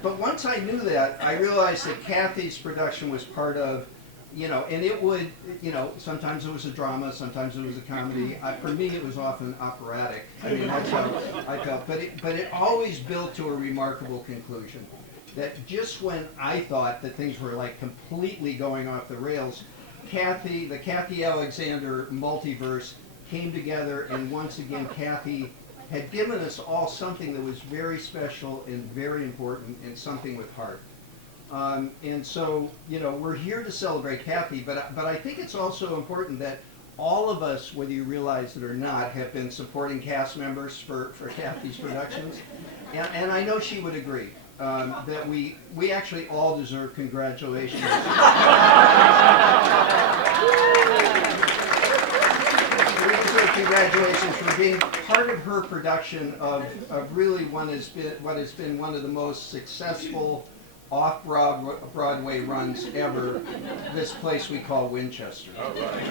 But once I knew that, I realized that Cathy's production was part of, you know, and it would, you know, sometimes it was a drama, sometimes it was a comedy. For me, it was often operatic. I mean, that's how I felt. But it always built to a remarkable conclusion. That just when I thought that things were like completely going off the rails, the Cathy Alexander multiverse came together, and once again Cathy had given us all something that was very special and very important, and something with heart. And so, you know, we're here to celebrate Cathy, but I think it's also important that all of us, whether you realize it or not, have been supporting cast members for Cathy's productions, and I know she would agree. That we actually all deserve congratulations. We deserve congratulations for being part of her production of really what has been one of the most successful off-Broadway runs ever, this place we call Winchester. All right.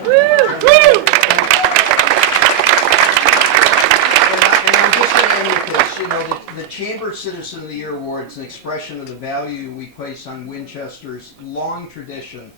And I'm just going to end with this. You know, the Chamber Citizen of the Year Award is an expression of the value we place on Winchester's long tradition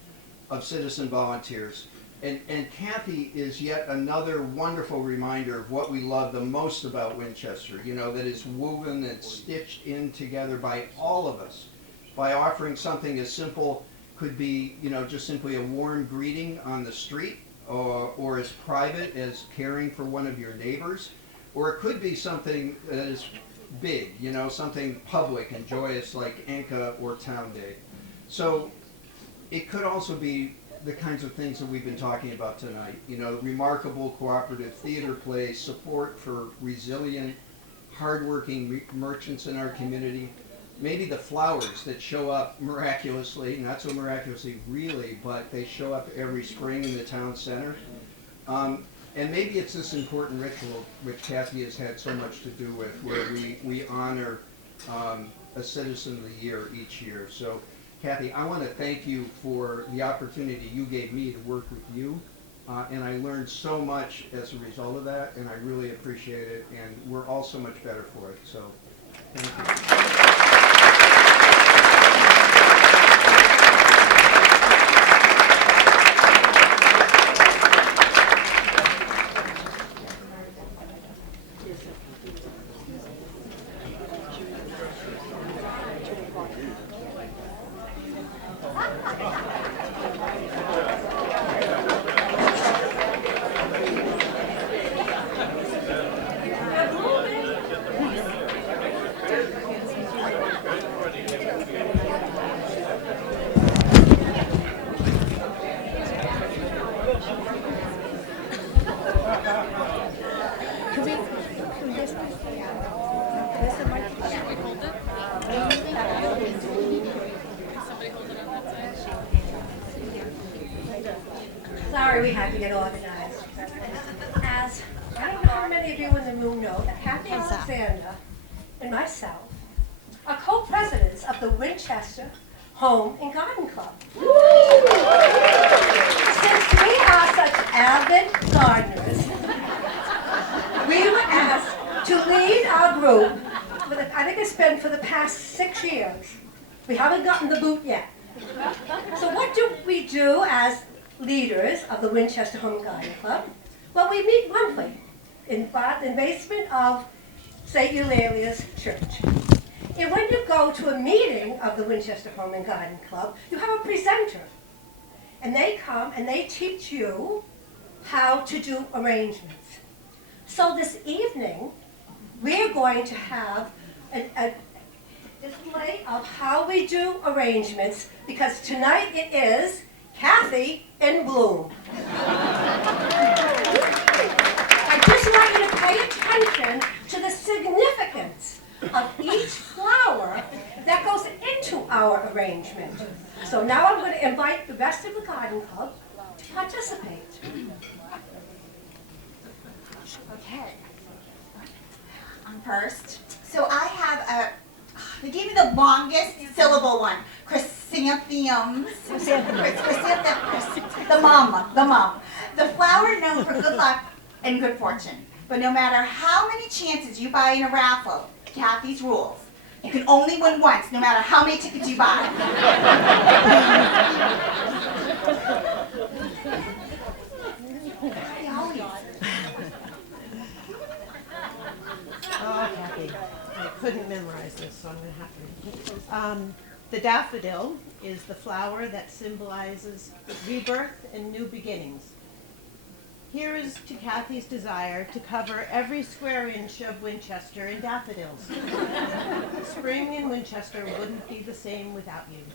of citizen volunteers. And Cathy is yet another wonderful reminder of what we love the most about Winchester, you know, that is woven and stitched in together by all of us, by offering something as simple, could be, you know, just simply a warm greeting on the street, or as private as caring for one of your neighbors, or it could be something that is big, you know, something public and joyous like Anka or Town Day. So it could also be the kinds of things that we've been talking about tonight. You know, remarkable cooperative theater plays, support for resilient, hardworking merchants in our community. Maybe the flowers that show up miraculously, not so miraculously really, but they show up every spring in the town center. And maybe it's this important ritual, which Cathy has had so much to do with, where we honor a Citizen of the Year each year. So, Cathy, I want to thank you for the opportunity you gave me to work with you, and I learned so much as a result of that, and I really appreciate it, and we're all so much better for it, so thank you. Sorry, we had to get organized. As I don't know how many of you in the room know that Cathy Alexander and myself are co-presidents of the Winchester Home and Garden Club. Since we are such avid gardeners, we were asked to lead our group, I think it's been for the past 6 years. We haven't gotten the boot yet. So what do we do as leaders of the Winchester Home and Garden Club? Well, we meet monthly in the basement of St. Eulalia's Church. And when you go to a meeting of the Winchester Home and Garden Club, you have a presenter. And they come and they teach you how to do arrangements. So this evening, we're going to have a display of how we do arrangements, because tonight it is Cathy in bloom. I just want you to pay attention to the significance of each flower that goes into our arrangement. So now I'm going to invite the rest of the garden club to participate. Okay. I'm first. So I have they gave me the longest syllable one. Chrysanthemums. The mum. The flower known for good luck and good fortune. But no matter how many chances you buy in a raffle, Cathy's rules. You can only win once, no matter how many tickets you buy. Oh, Cathy, I couldn't memorize this, so I'm going to have to. The daffodil is the flower that symbolizes rebirth and new beginnings. Here is to Cathy's desire to cover every square inch of Winchester in daffodils. Spring in Winchester wouldn't be the same without you.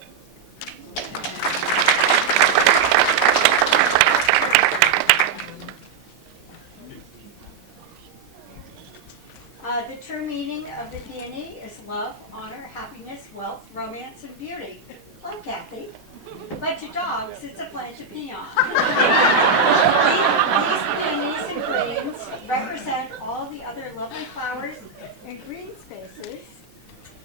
The true meaning of the peony is love, honor, happiness, wealth, romance, and beauty. Oh, Cathy. But to dogs, it's a plant to pee on. These peonies and greens represent all the other lovely flowers and green spaces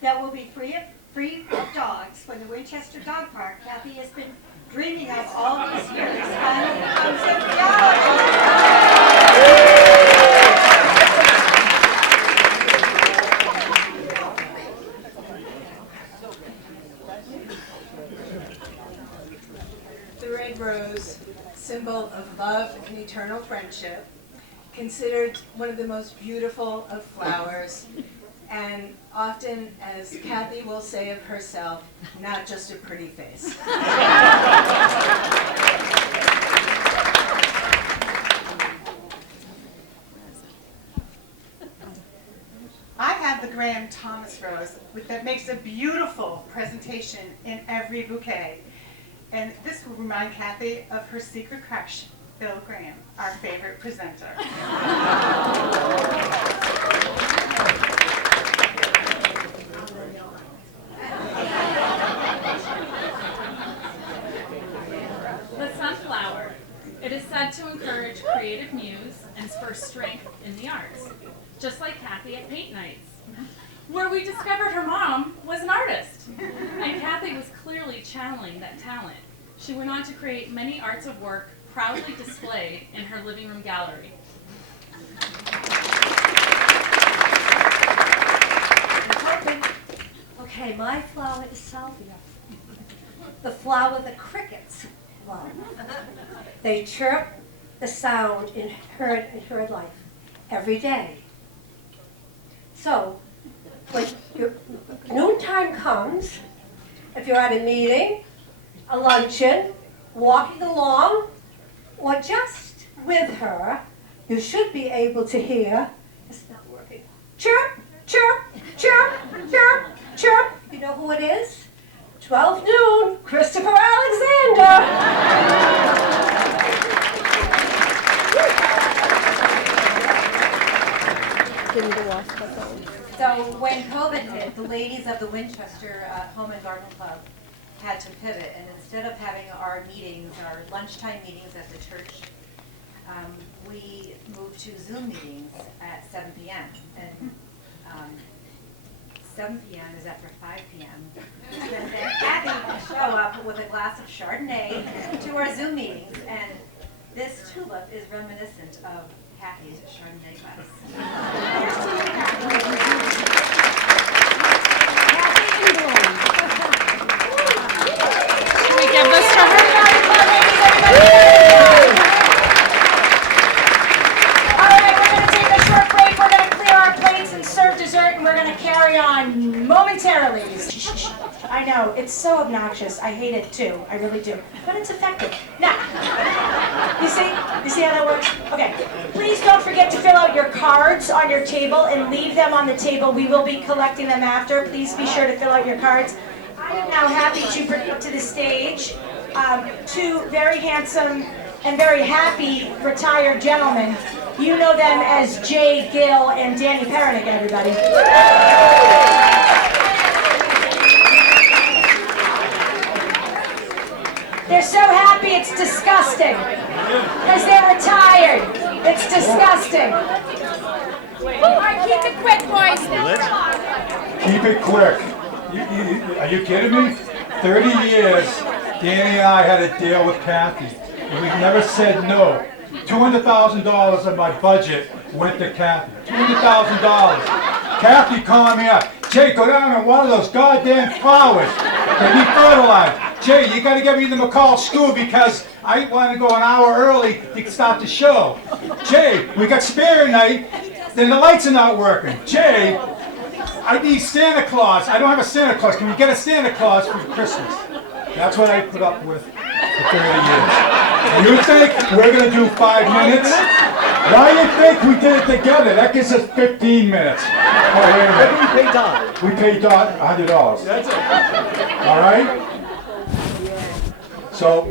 that will be free of free of dogs when the Winchester Dog Park, Cathy has been dreaming of all these years, finally comes in The red rose, symbol of love and eternal friendship, considered one of the most beautiful of flowers, and often, as Cathy will say of herself, not just a pretty face. I have the Graham Thomas rose that makes a beautiful presentation in every bouquet. And this will remind Cathy of her secret crush, Bill Graham, our favorite presenter. The sunflower. It is said to encourage creative muse and spur strength in the arts, just like Cathy at paint nights, where we discovered her mom was an artist. And Cathy was clearly channeling that talent. She went on to create many arts of work proudly displayed in her living room gallery. Okay, my flower is salvia. The flower the crickets love. They chirp the sound in herd life every day. So, when your noontime comes, if you're at a meeting, a luncheon, walking along, or just with her, you should be able to hear, it's not working, chirp, chirp, chirp, chirp, chirp. You know who it is? 12 noon, Christopher Alexander. So when COVID hit, the ladies of the Winchester Home and Garden Club had to pivot, and instead of having our meetings, our lunchtime meetings at the church, we moved to Zoom meetings at 7 p.m. And 7 p.m. is after 5 p.m. And then Cathy would show up with a glass of Chardonnay to our Zoom meetings, and this tulip is reminiscent of Cathy's Chardonnay glass. Should we give this to her? All right, we're going to take a short break. We're going to clear our plates and serve dessert, and we're going to carry on momentarily. I know, it's so obnoxious. I hate it too. I really do. But it's effective. Now, you see how that works? Okay. Please don't forget to fill out your cards on your table and leave them on the table. We will be collecting them after. Please be sure to fill out your cards. I am now happy to bring up to the stage two very handsome and very happy retired gentlemen. You know them as Jay Gill and Danny Perenick, everybody. They're so happy it's disgusting. Because they're retired. It's disgusting. All right, keep it quick, boys. Keep it quick. Are you kidding me? 30 years, Danny and I had a deal with Cathy, and we never said no. $200,000 of my budget went to Cathy. $200,000. Cathy called me up. Jay, go down and water those goddamn flowers. They need fertilized. Jay, you got to get me to McCall School because I want to go an hour early to start the show. Jay, we got spare night, then the lights are not working. Jay, I need Santa Claus. I don't have a Santa Claus. Can we get a Santa Claus for Christmas? That's what I put up with for 30 years. And you think we're going to do 5 minutes? Why do you think we did it together? That gives us 15 minutes. Oh, wait a minute. We paid Don. We paid Don $100. That's it. All right? So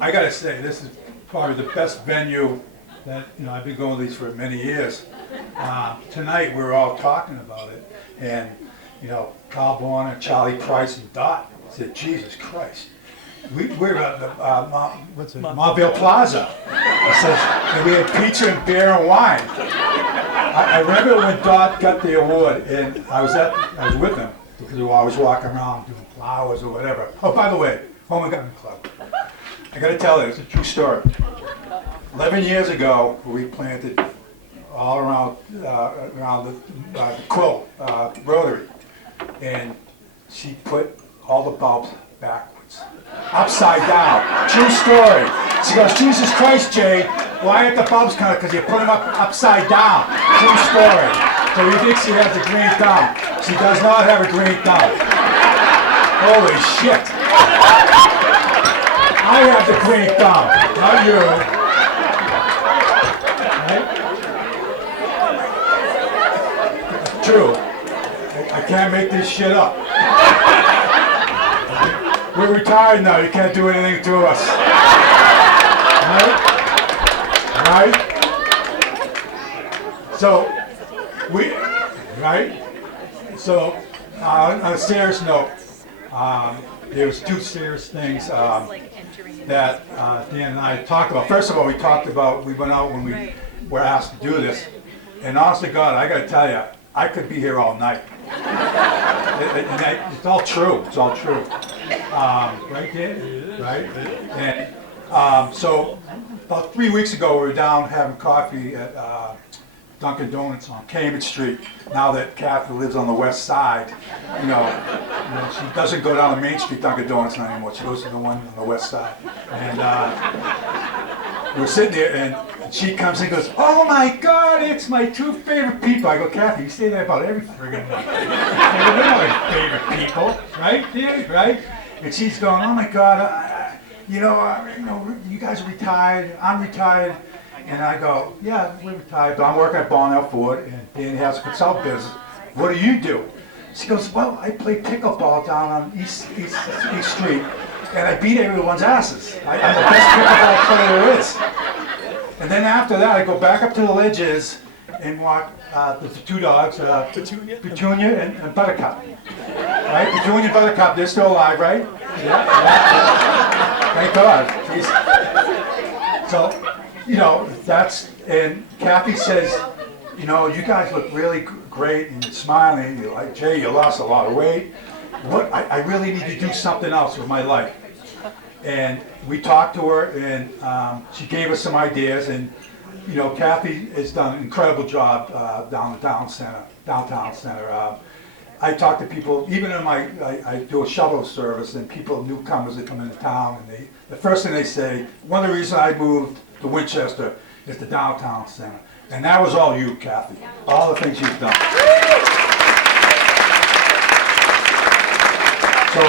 I got to say, this is probably the best venue that, I've been going to these for many years. Tonight we were all talking about it, and Carl Bonner, Charlie Price, and Dot said, "Jesus Christ, we're at the Marville Plaza." I said, and we had pizza and beer and wine. I remember when Dot got the award, and I was with him, because we always walk around doing flowers or whatever. Oh, by the way, Home and Garden Club. I got to tell you, it's a true story. 11 years ago, we planted all around the quilt rotary, and she put all the bulbs backwards, upside down. True story. She goes, Jesus Christ, Jay, why aren't the bulbs kind of? Because you put them up upside down. True story. So you think she has a green thumb? She does not have a green thumb. Holy shit! I have the green thumb, not you. Right? True. I can't make this shit up. We're retired now. You can't do anything to us. Right? So, So, on a serious note, there was two serious things that Dan and I talked about. First of all, we went out when we were asked to do this, and honest to God, I got to tell you, I could be here all night. It's all true. It's all true. Right, Dan? Right? And so about 3 weeks ago, we were down having coffee at Dunkin' Donuts on Cambridge Street. Now that Cathy lives on the west side, you know, she doesn't go down to Main Street Dunkin' Donuts anymore. She goes to the one on the west side. And we're sitting there, and she comes and goes, "Oh my God, it's my two favorite people." I go, "Cathy, you say that about every friggin' night. They're not my favorite people, right, Dan? Right?" And she's going, "Oh my God, you guys are retired. I'm retired." And I go, "Yeah, we're retired, but I'm working at Barnell Ford, and Dan has a consult business. What do you do?" She goes, "Well, I play pickleball down on East Street, and I beat everyone's asses. I'm the best pickleball player there is." And then after that, I go back up to the ledges and walk the two dogs, Petunia and Buttercup. Right? Petunia and Buttercup, they're still alive, right? Yeah. Thank God. Jeez. So, and Cathy says, "You guys look really great and you're smiling. You're like, Jay, you lost a lot of weight. I really need to do something else with my life." And we talked to her, and she gave us some ideas. And Cathy has done an incredible job downtown center. I talk to people, even in I do a shuttle service, and newcomers that come into town, and the first thing they say, one of the reasons I moved to Winchester is the downtown center. And that was all you, Cathy. All the things you've done. So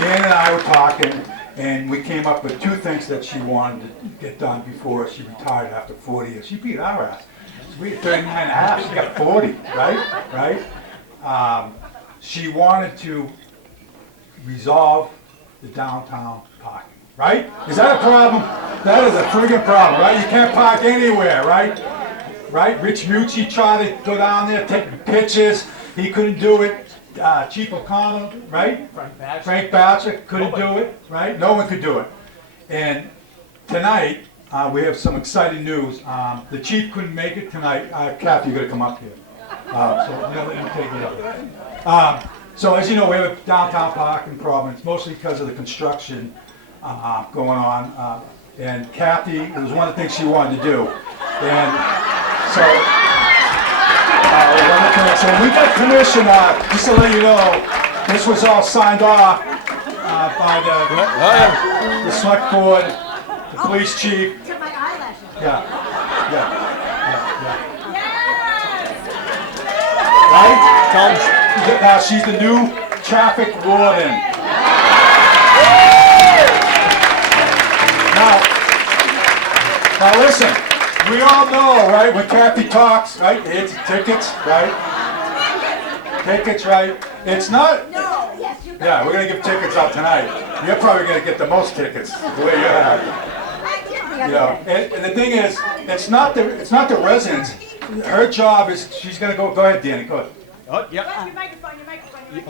Dan and I were talking, and we came up with two things that she wanted to get done before she retired after 40 years. She beat our ass. We had 39 and a half. She got 40, right? She wanted to resolve the downtown parking. Right? Is that a problem? That is a friggin' problem, right? You can't park anywhere, right? Right? Rich Mucci tried to go down there, take pictures. He couldn't do it. Chief O'Connell, right? Frank Batcher couldn't do it, right? No one could do it. And tonight, we have some exciting news. The chief couldn't make it tonight. Cathy, you got to come up here. So let me take it up. So as you know, we have a downtown parking problem. It's mostly because of the construction going on, and Cathy, it was one of the things she wanted to do, and so we got permission, just to let you know, this was all signed off by the select board, the police chief. Yeah. Right? Now she's the new traffic warden. Now listen, we all know, right, when Cathy talks, right, it's tickets, right? Tickets, right? It's not, yeah, we're going to give tickets out tonight. You're probably going to get the most tickets, the way you have. And the thing is, it's not the residents. Her job is, she's going to go ahead, Danny, go ahead. Oh, yep. Your microphone.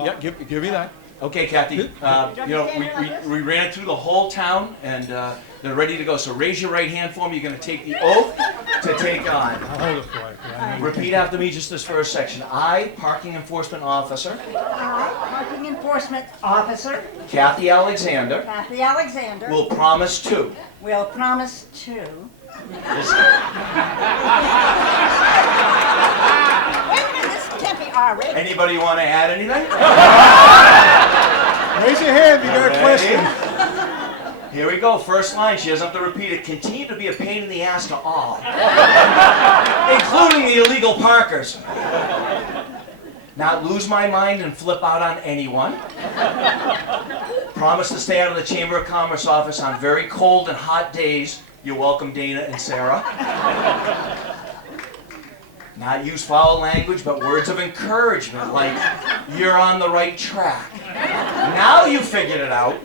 Yep, give me that. Okay, Kathy, we ran it through the whole town, and they're ready to go. So raise your right hand for me. You're going to take the oath to take on. Hold it for it. Repeat after me, just this first section. I, Parking Enforcement Officer, I, Parking Enforcement Officer Cathy Alexander, Cathy Alexander, will promise to. will promise to. Wait a minute, this can't be already. Anybody want to add anything? Raise your hand if you got a question. Here we go. First line. She doesn't have to repeat it. Continue to be a pain in the ass to all, including the illegal parkers. Not lose my mind and flip out on anyone. Promise to stay out of the Chamber of Commerce office on very cold and hot days. You're welcome, Dana and Sarah. Not use foul language, but words of encouragement, like, you're on the right track. Now you figured it out.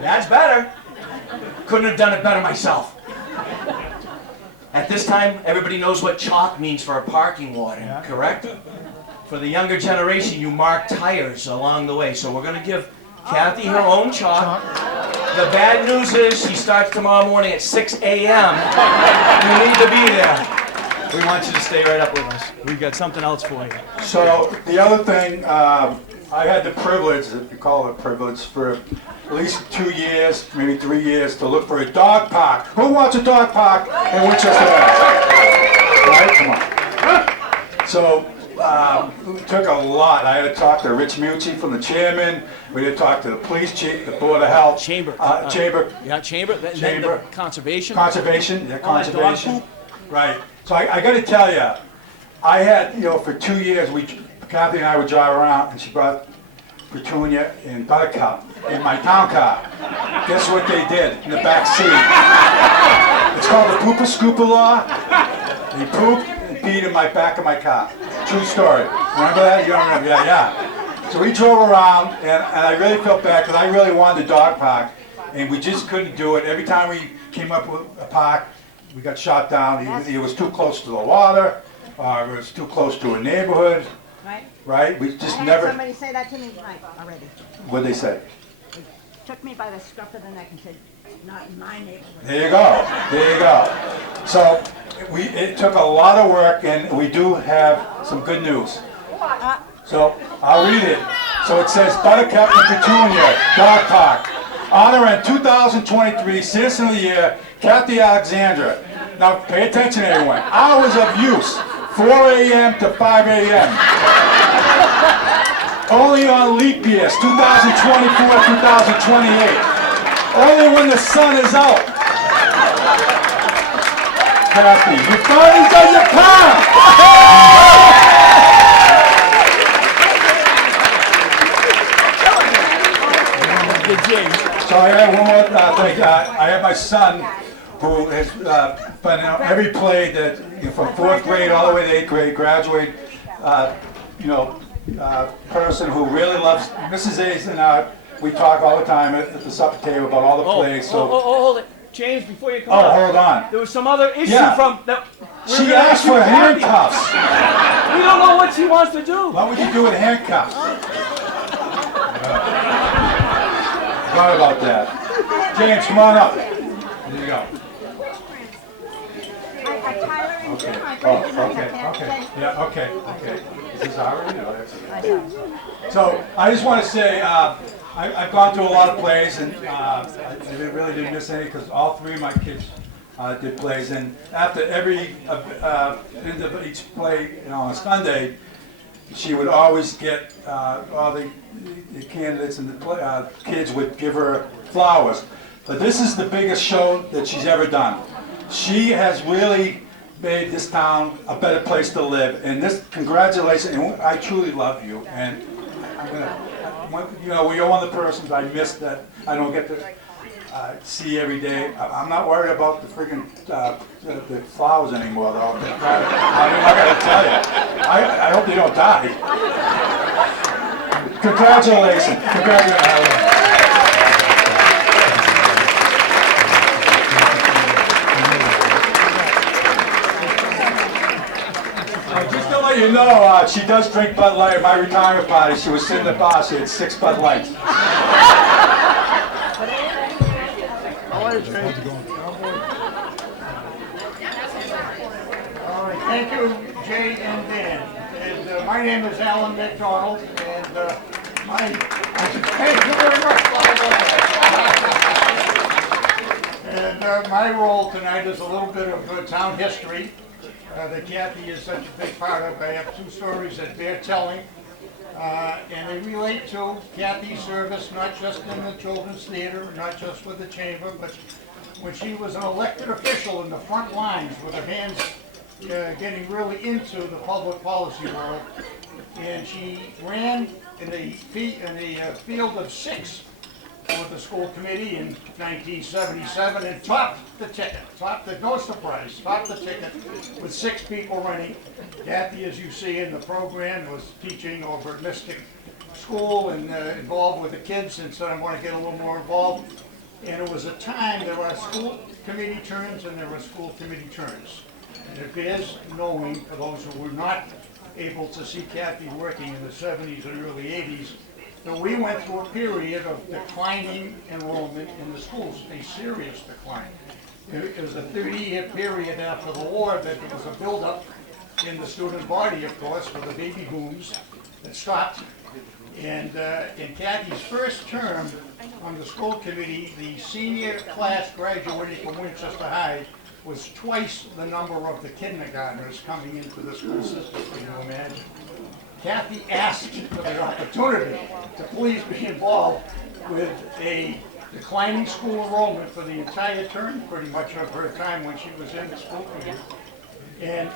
That's better. Couldn't have done it better myself. At this time, everybody knows what chalk means for a parking warden, correct? For the younger generation, you mark tires along the way. So we're going to give Cathy her own chalk. The bad news is she starts tomorrow morning at 6 a.m. You need to be there. We want you to stay right up with us. We've got something else for you. So the other thing, I had the privilege, if you call it a privilege, for at least 2 years, maybe 3 years, to look for a dog park. Who wants a dog park in Winchester, Mass? Right? Come on. So it took a lot. I had to talk to Rich Mucci from the chairman. We had to talk to the police chief, the Board of Health. Chamber. Chamber. Yeah, chamber. Chamber. Conservation. Conservation. Yeah, conservation. Right. So I got to tell you, I had, for 2 years, Cathy and I would drive around, and she brought Petunia and Buttercup in my town car. Guess what they did in the back seat? It's called the Poopa Scoopa Law. They pooped and peed in my back of my car. True story. Remember that? You don't remember? Yeah. So we drove around, and I really felt bad because I really wanted a dog park, and we just couldn't do it. Every time we came up with a park, we got shot down. It was too close to the water, or it was too close to a neighborhood. Right? We just never. Somebody say that to me tonight already. What'd they say? They took me by the scruff of the neck and said, not in my neighborhood. There you go. There you go. So it took a lot of work, and we do have some good news. So I'll read it. So it says Buttercup and Petunia Dog Park. Honor in 2023 Citizen of the Year, Cathy Alexandra. Now pay attention, everyone. Hours of use, 4 a.m. to 5 a.m. Only on leap years, 2024, 2028. Only when the sun is out. Cathy, you finally done your part! So I have one more thing. I have my son who has been in every play that from 4th grade all the way to 8th grade, graduate, person who really loves Mrs. A's, and we talk all the time at the supper table about all the plays. So. Hold it. James, before you come on. Hold on. There was some other issue from that. She asked for handcuffs. We don't know what she wants to do. What would you do with handcuffs? Sorry about that. James, come on up. There you go. Okay. Oh, okay. Yeah, okay. Is this already? So I just want to say I've gone through a lot of plays, and I really didn't miss any because all 3 of my kids did plays. And after every end of each play, on a Sunday, she would always get all the candidates and the kids would give her flowers. But this is the biggest show that she's ever done. She has really made this town a better place to live. And congratulations, and I truly love you. And I'm gonna, you're one of the persons I miss that I don't get to see every day. I'm not worried about the freaking the flowers anymore, though. I gotta tell you, I hope they don't die. Congratulations. Just to let let you know, she does drink Bud Light. At my retirement party, she was sitting at the bar, she had 6 Bud Lights. All right, thank you, Jay and Dan. And my name is Alan McDonald, and thank you very much. And my role tonight is a little bit of town history that Cathy is such a big part of. I have 2 stories that bear telling, and they relate to Cathy's service, not just in the Children's Theater, not just with the Chamber, but when she was an elected official in the front lines with her hands getting really into the public policy world. And she ran in the field of 6 with the school committee in 1977 and topped the ticket, no surprise, topped the ticket with 6 people running. Cathy, as you see in the program, was teaching over at Mystic School and involved with the kids, and said, I want to get a little more involved. And it was a time, there were school committee turns and there were school committee turns. And it bears knowing, for those who were not able to see Cathy working in the 70s and early 80s, that we went through a period of declining enrollment in the schools, a serious decline. It was a 30-year period after the war that there was a buildup in the student body, of course, with the baby booms that stopped. And in Cathy's first term on the school committee, the senior class graduating from Winchester High was twice the number of the kindergartners coming into the school system, can you imagine? Cathy asked for the opportunity to please be involved with a declining school enrollment for the entire term, pretty much of her time when she was in the school committee. And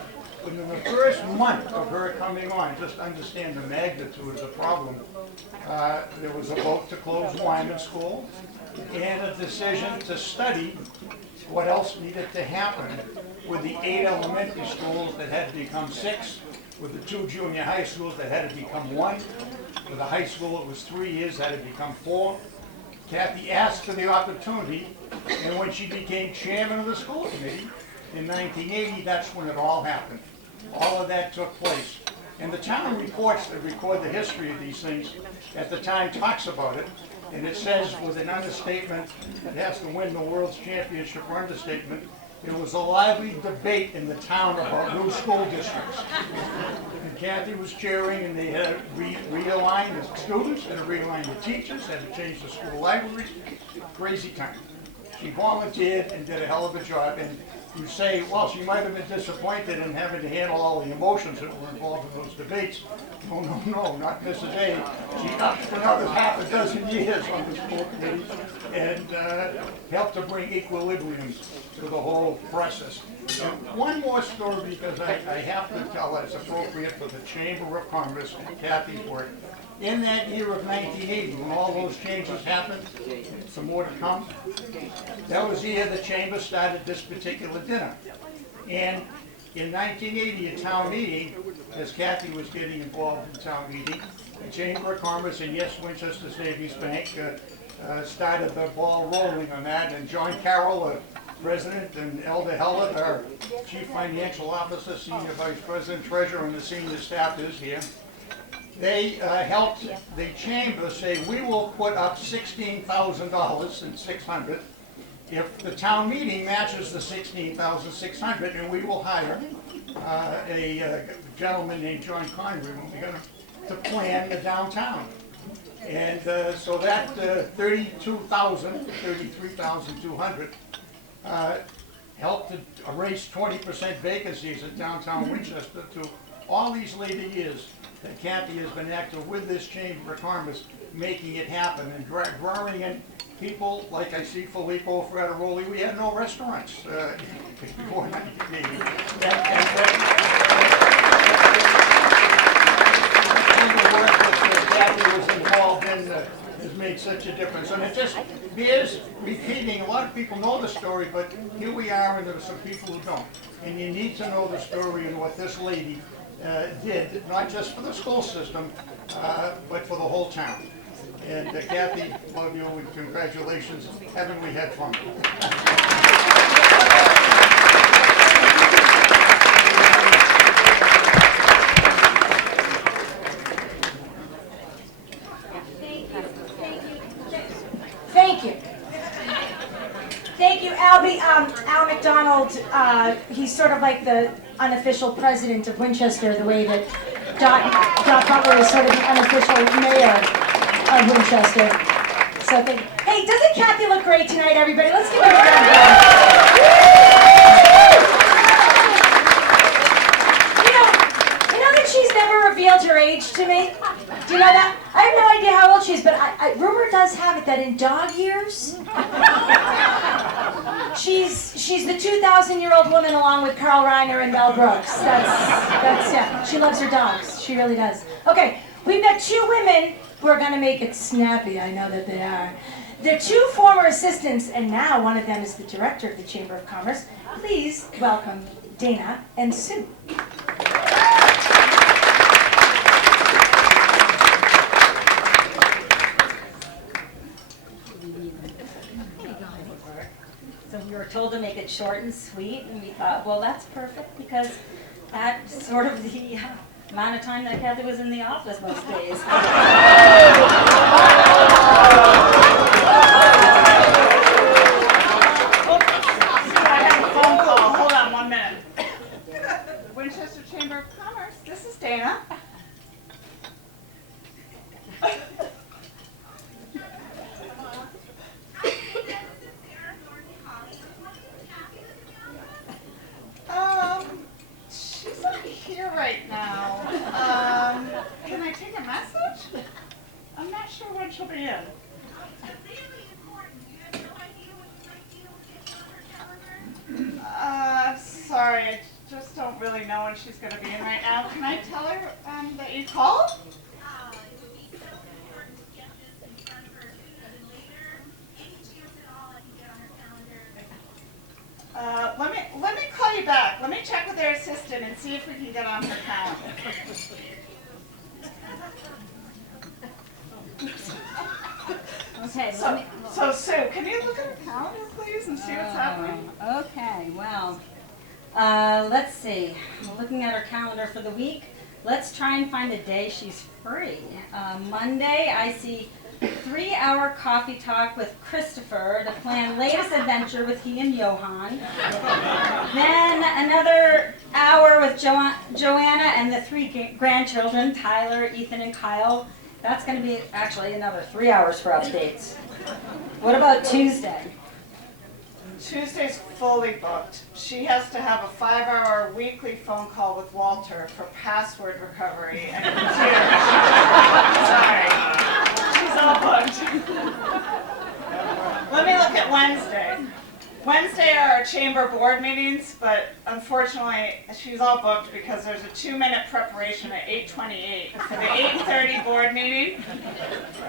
within the first month of her coming on, just understand the magnitude of the problem, there was a vote to close Wyman School and a decision to study what else needed to happen with the 8 elementary schools that had to become 6, with the 2 junior high schools that had to become 1, with the high school it was 3 years, had to become 4. Cathy asked for the opportunity, and when she became chairman of the school committee in 1980, that's when it all happened. All of that took place. And the town reports that record the history of these things at the time talks about it, and it says with an understatement that has to win the world's championship for understatement, it was a lively debate in the town about new school districts. And Cathy was chairing, and they had to realign the students, had to realign the teachers, had to change the school libraries. Crazy time. She volunteered and did a hell of a job. And you say, well, she might have been disappointed in having to handle all the emotions that were involved in those debates. No, no, no, not Mrs. A. She upped for another half a dozen years on the school committee and helped to bring equilibrium to the whole process. And one more story, because I have to tell it's appropriate for the Chamber of Commerce and Cathy's work. In that year of 1980, when all those changes happened, some more to come, that was the year the Chamber started this particular dinner. And in 1980, a town meeting, as Cathy was getting involved in town meeting, the Chamber of Commerce and yes, Winchester Savings Bank started the ball rolling on that. And John Carroll, our president, and Elder Hellett, our chief financial officer, senior vice president, treasurer, and the senior staff is here. They helped the chamber say, we will put up $16,000 and $600 if the town meeting matches the $16,600, and we will hire a gentleman named John Connery to plan the downtown. And so that $33,200 helped to erase 20% vacancies in downtown Winchester to all these later years that Cathy has been active with this Chamber of Commerce, making it happen and drawing in people like I see Filippo Frateroli. We had no restaurants before 1980. And the work that Cathy was involved in has made such a difference. And it just bears repeating. A lot of people know the story, but here we are, and there are some people who don't. And you need to know the story and what this lady did, not just for the school system, but for the whole town. And Cathy, love you, and congratulations. Haven't we had fun? Al McDonald, he's sort of like the unofficial president of Winchester, the way that Doc Butler is sort of the unofficial mayor of Winchester. So hey, doesn't Cathy look great tonight, everybody? Let's give her a round of applause. You know that she's never revealed her age to me? Do you know that? I have no idea how old she is, but rumor does have it that in dog years, she's the 2,000-year-old woman along with Carl Reiner and Mel Brooks. That's yeah. She loves her dogs. She really does. Okay, we've got two women who are going to make it snappy. I know that they are. They're two former assistants, and now one of them is the director of the Chamber of Commerce. Please welcome Dana and Sue. So we were told to make it short and sweet, and we thought, well, that's perfect because that's sort of the amount of time that Cathy was in the office most days. I have a phone call. Hold on 1 minute. Winchester Chamber of Commerce. This is Dana. She's not here right now. Can I take a message? I'm not sure when she'll be in. Sorry, I just don't really know when she's going to be in right now. Can I tell her that you called? Let me call you back. Let me check with their assistant and see if we can get on her calendar. Okay. So Sue, can you look at her calendar, please, and see what's happening? Okay, well, let's see. I'm looking at her calendar for the week. Let's try and find a day she's free. Monday, I see 3-hour coffee talk with Christopher to plan latest adventure with he and Johan. Then another hour with Joanna and the 3 grandchildren, Tyler, Ethan, and Kyle. That's going to be actually another 3 hours for updates. What about Tuesday? Tuesday's fully booked. She has to have a 5-hour weekly phone call with Walter for password recovery and computer. Sorry. She's all booked. Let me look at Wednesday. Wednesday are our chamber board meetings, but unfortunately she's all booked because there's a 2-minute preparation at 8:28 for the 8:30 board meeting.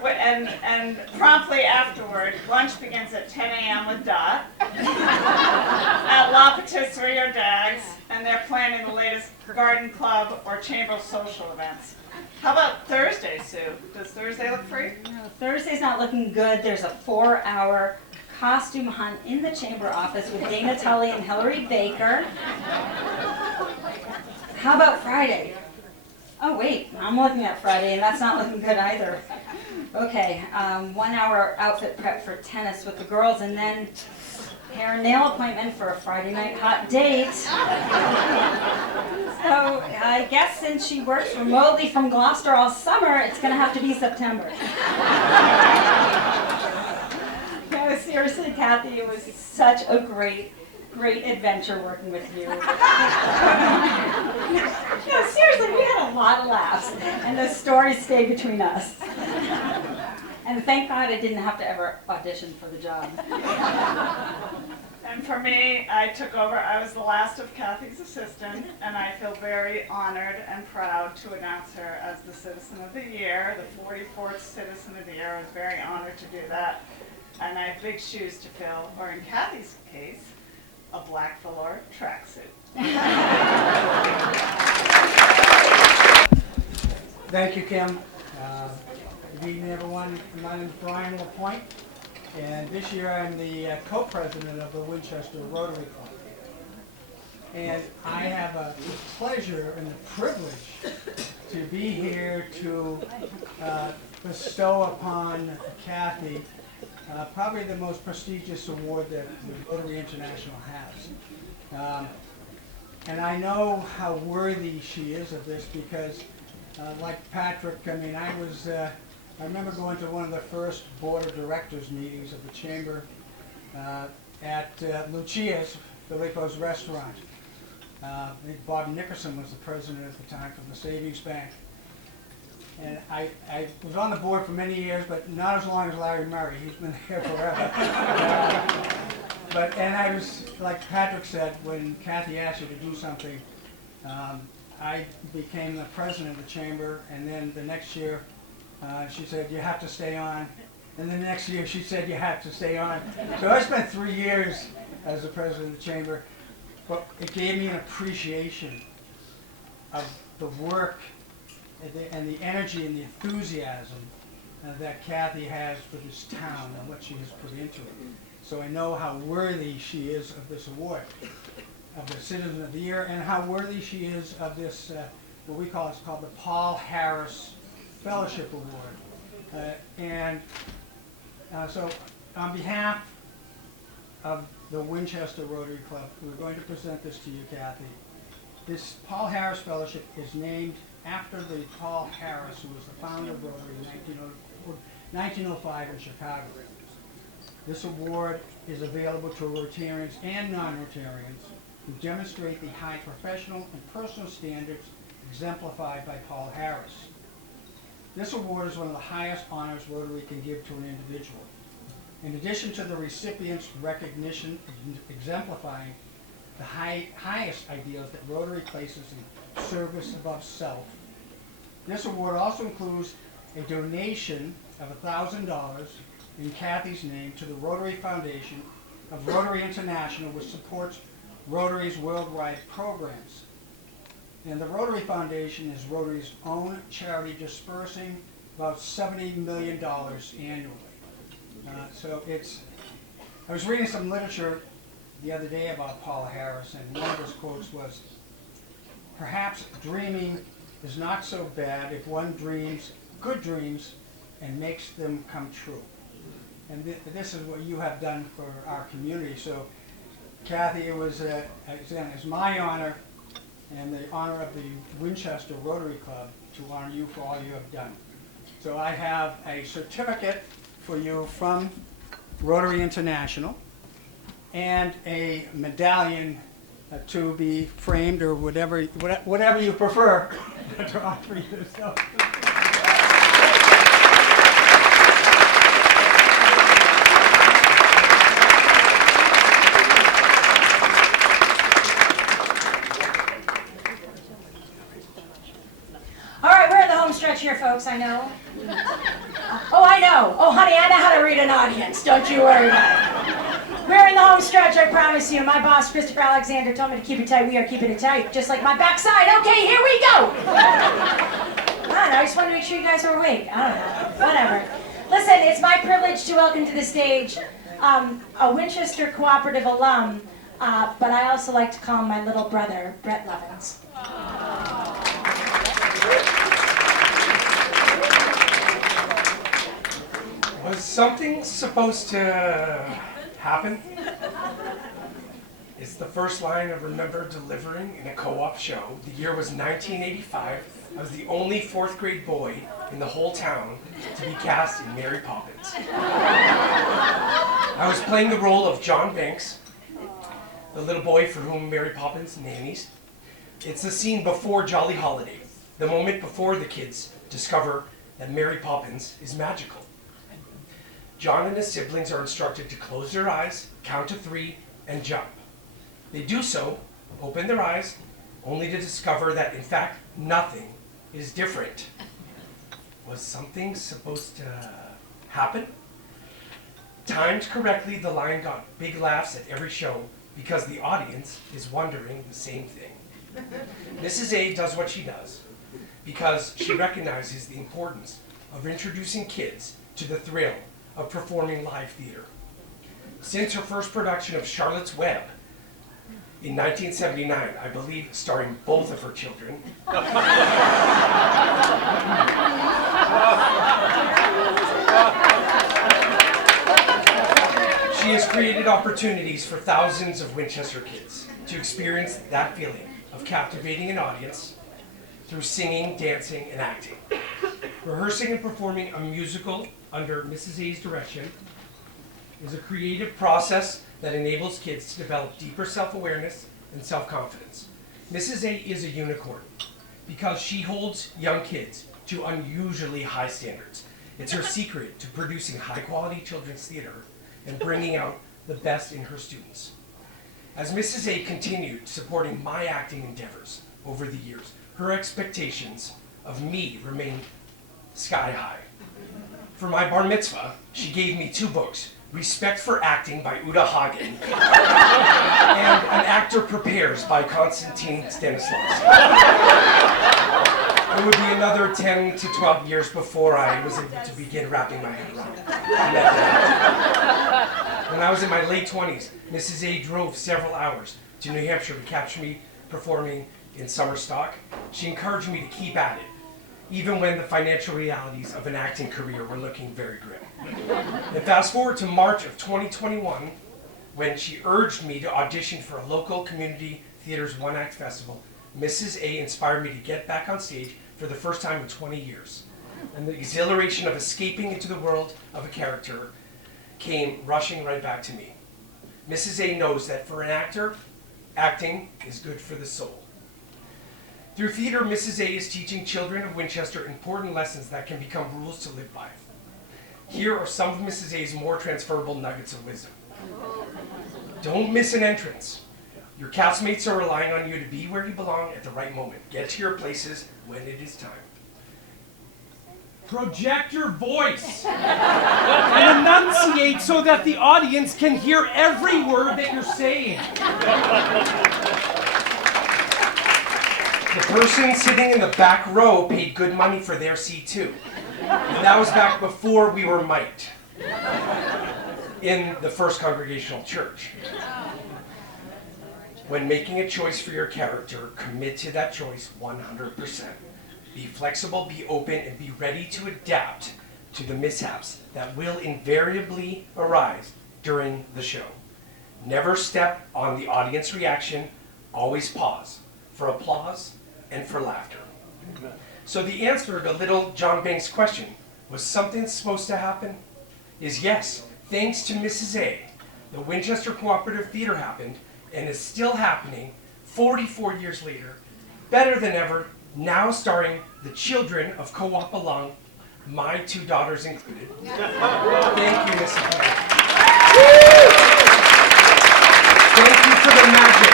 And promptly afterward, lunch begins at 10 a.m. with Dot at La Patisserie or Dags, and they're planning the latest garden club or chamber social events. How about Thursday, Sue? Does Thursday look free? No, Thursday's not looking good. There's a 4-hour costume hunt in the chamber office with Dana Tully and Hillary Baker. How about Friday? Oh wait, I'm looking at Friday and that's not looking good either. Okay, 1-hour outfit prep for tennis with the girls and then hair and nail appointment for a Friday night hot date. So I guess since she works remotely from Gloucester all summer, it's gonna have to be September. No, seriously, Cathy, it was such a great adventure working with you. No, seriously, we had a lot of laughs, and the stories stay between us. And thank God I didn't have to ever audition for the job. And for me, I took over. I was the last of Cathy's assistant, and I feel very honored and proud to announce her as the Citizen of the Year, the 44th Citizen of the Year. I was very honored to do that. And I have big shoes to fill, or in Cathy's case, a black velour tracksuit. Thank you, Kim. Good evening, everyone. My name is Brian LaPointe, and this year I'm the co-president of the Winchester Rotary Club. And I have a pleasure and the privilege to be here to bestow upon Cathy probably the most prestigious award that the Rotary International has. And I know how worthy she is of this because, like Patrick, I mean, I remember going to one of the first board of directors meetings of the Chamber at Lucia's, Filippo's restaurant. Bob Nickerson was the president at the time from the Savings Bank. And I was on the board for many years, but not as long as Larry Murray. He's been here forever. And I was, like Patrick said, when Cathy asked you to do something, I became the president of the chamber, and then the next year she said, you have to stay on. And the next year she said, you have to stay on. So I spent 3 years as the president of the chamber, but it gave me an appreciation of the work and the energy and the enthusiasm that Cathy has for this town and what she has put into it. So I know how worthy she is of this award, of the Citizen of the Year, and how worthy she is of this, what we call, it's called the Paul Harris Fellowship Award. So on behalf of the Winchester Rotary Club, we're going to present this to you, Cathy. This Paul Harris Fellowship is named after the Paul Harris, who was the founder of Rotary in 1905 in Chicago. This award is available to Rotarians and non-Rotarians who demonstrate the high professional and personal standards exemplified by Paul Harris. This award is one of the highest honors Rotary can give to an individual. In addition to the recipient's recognition exemplifying the highest ideals that Rotary places in service above self, this award also includes a donation of $1,000 in Cathy's name to the Rotary Foundation of Rotary International, which supports Rotary's worldwide programs. And the Rotary Foundation is Rotary's own charity, dispersing about $70 million annually. I was reading some literature the other day about Paul Harris, and one of his quotes was, "Perhaps dreaming is not so bad if one dreams good dreams and makes them come true." And this is what you have done for our community. So, Cathy, it was, again, it's my honor and the honor of the Winchester Rotary Club to honor you for all you have done. So I have a certificate for you from Rotary International and a medallion to be framed, or whatever you prefer to offer you. So. Stretch here, folks, I know. Oh, I know. Oh, honey, I know how to read an audience. Don't you worry about it. We're in the home stretch, I promise you. My boss, Christopher Alexander, told me to keep it tight. We are keeping it tight, just like my backside. Okay, here we go. I don't know. I just wanted to make sure you guys are awake. I don't know. Whatever. Listen, it's my privilege to welcome to the stage a Winchester Cooperative alum, but I also like to call him my little brother, Brett Levins. Was something supposed to happen? It's the first line I remember delivering in a co-op show. The year was 1985. I was the only 4th grade boy in the whole town to be cast in Mary Poppins. I was playing the role of John Banks, the little boy for whom Mary Poppins nannies. It's the scene before Jolly Holiday, the moment before the kids discover that Mary Poppins is magical. John and his siblings are instructed to close their eyes, count to 3, and jump. They do so, open their eyes, only to discover that, in fact, nothing is different. Was something supposed to happen? Timed correctly, the line got big laughs at every show because the audience is wondering the same thing. Mrs. A does what she does because she recognizes the importance of introducing kids to the thrill of performing live theater. Since her first production of Charlotte's Web in 1979, I believe starring both of her children, created opportunities for thousands of Winchester kids to experience that feeling of captivating an audience through singing, dancing, and acting. Rehearsing and performing a musical under Mrs. A's direction is a creative process that enables kids to develop deeper self-awareness and self-confidence. Mrs. A is a unicorn because she holds young kids to unusually high standards. It's her secret to producing high-quality children's theater and bringing out the best in her students. As Mrs. A continued supporting my acting endeavors over the years, her expectations of me remained sky high. For my bar mitzvah, she gave me 2 books, Respect for Acting by Uta Hagen and An Actor Prepares by Konstantin Stanislavski. It would be another 10 to 12 years before I was able to begin wrapping my head around it. When I was in my late 20s, Mrs. A drove several hours to New Hampshire to capture me performing in summer stock. She encouraged me to keep at it, even when the financial realities of an acting career were looking very grim. And fast forward to March of 2021, when she urged me to audition for a local community theater's one-act festival. Mrs. A inspired me to get back on stage for the first time in 20 years. And the exhilaration of escaping into the world of a character came rushing right back to me. Mrs. A knows that for an actor, acting is good for the soul. Through theater, Mrs. A is teaching children of Winchester important lessons that can become rules to live by. Here are some of Mrs. A's more transferable nuggets of wisdom. Don't miss an entrance. Your castmates are relying on you to be where you belong at the right moment. Get to your places when it is time. Project your voice and enunciate so that the audience can hear every word that you're saying. The person sitting in the back row paid good money for their seat too. And that was back before we were mic'd in the First Congregational Church. When making a choice for your character, commit to that choice 100%. Be flexible, be open, and be ready to adapt to the mishaps that will invariably arise during the show. Never step on the audience reaction, always pause for applause and for laughter. So the answer to little John Banks' question, was something supposed to happen? Is yes. Thanks to Mrs. A, the Winchester Cooperative Theater happened and is still happening 44 years later, better than ever, now starring the children of Co-op alum, my 2 daughters included. Thank you, Mrs. A. Thank you for the magic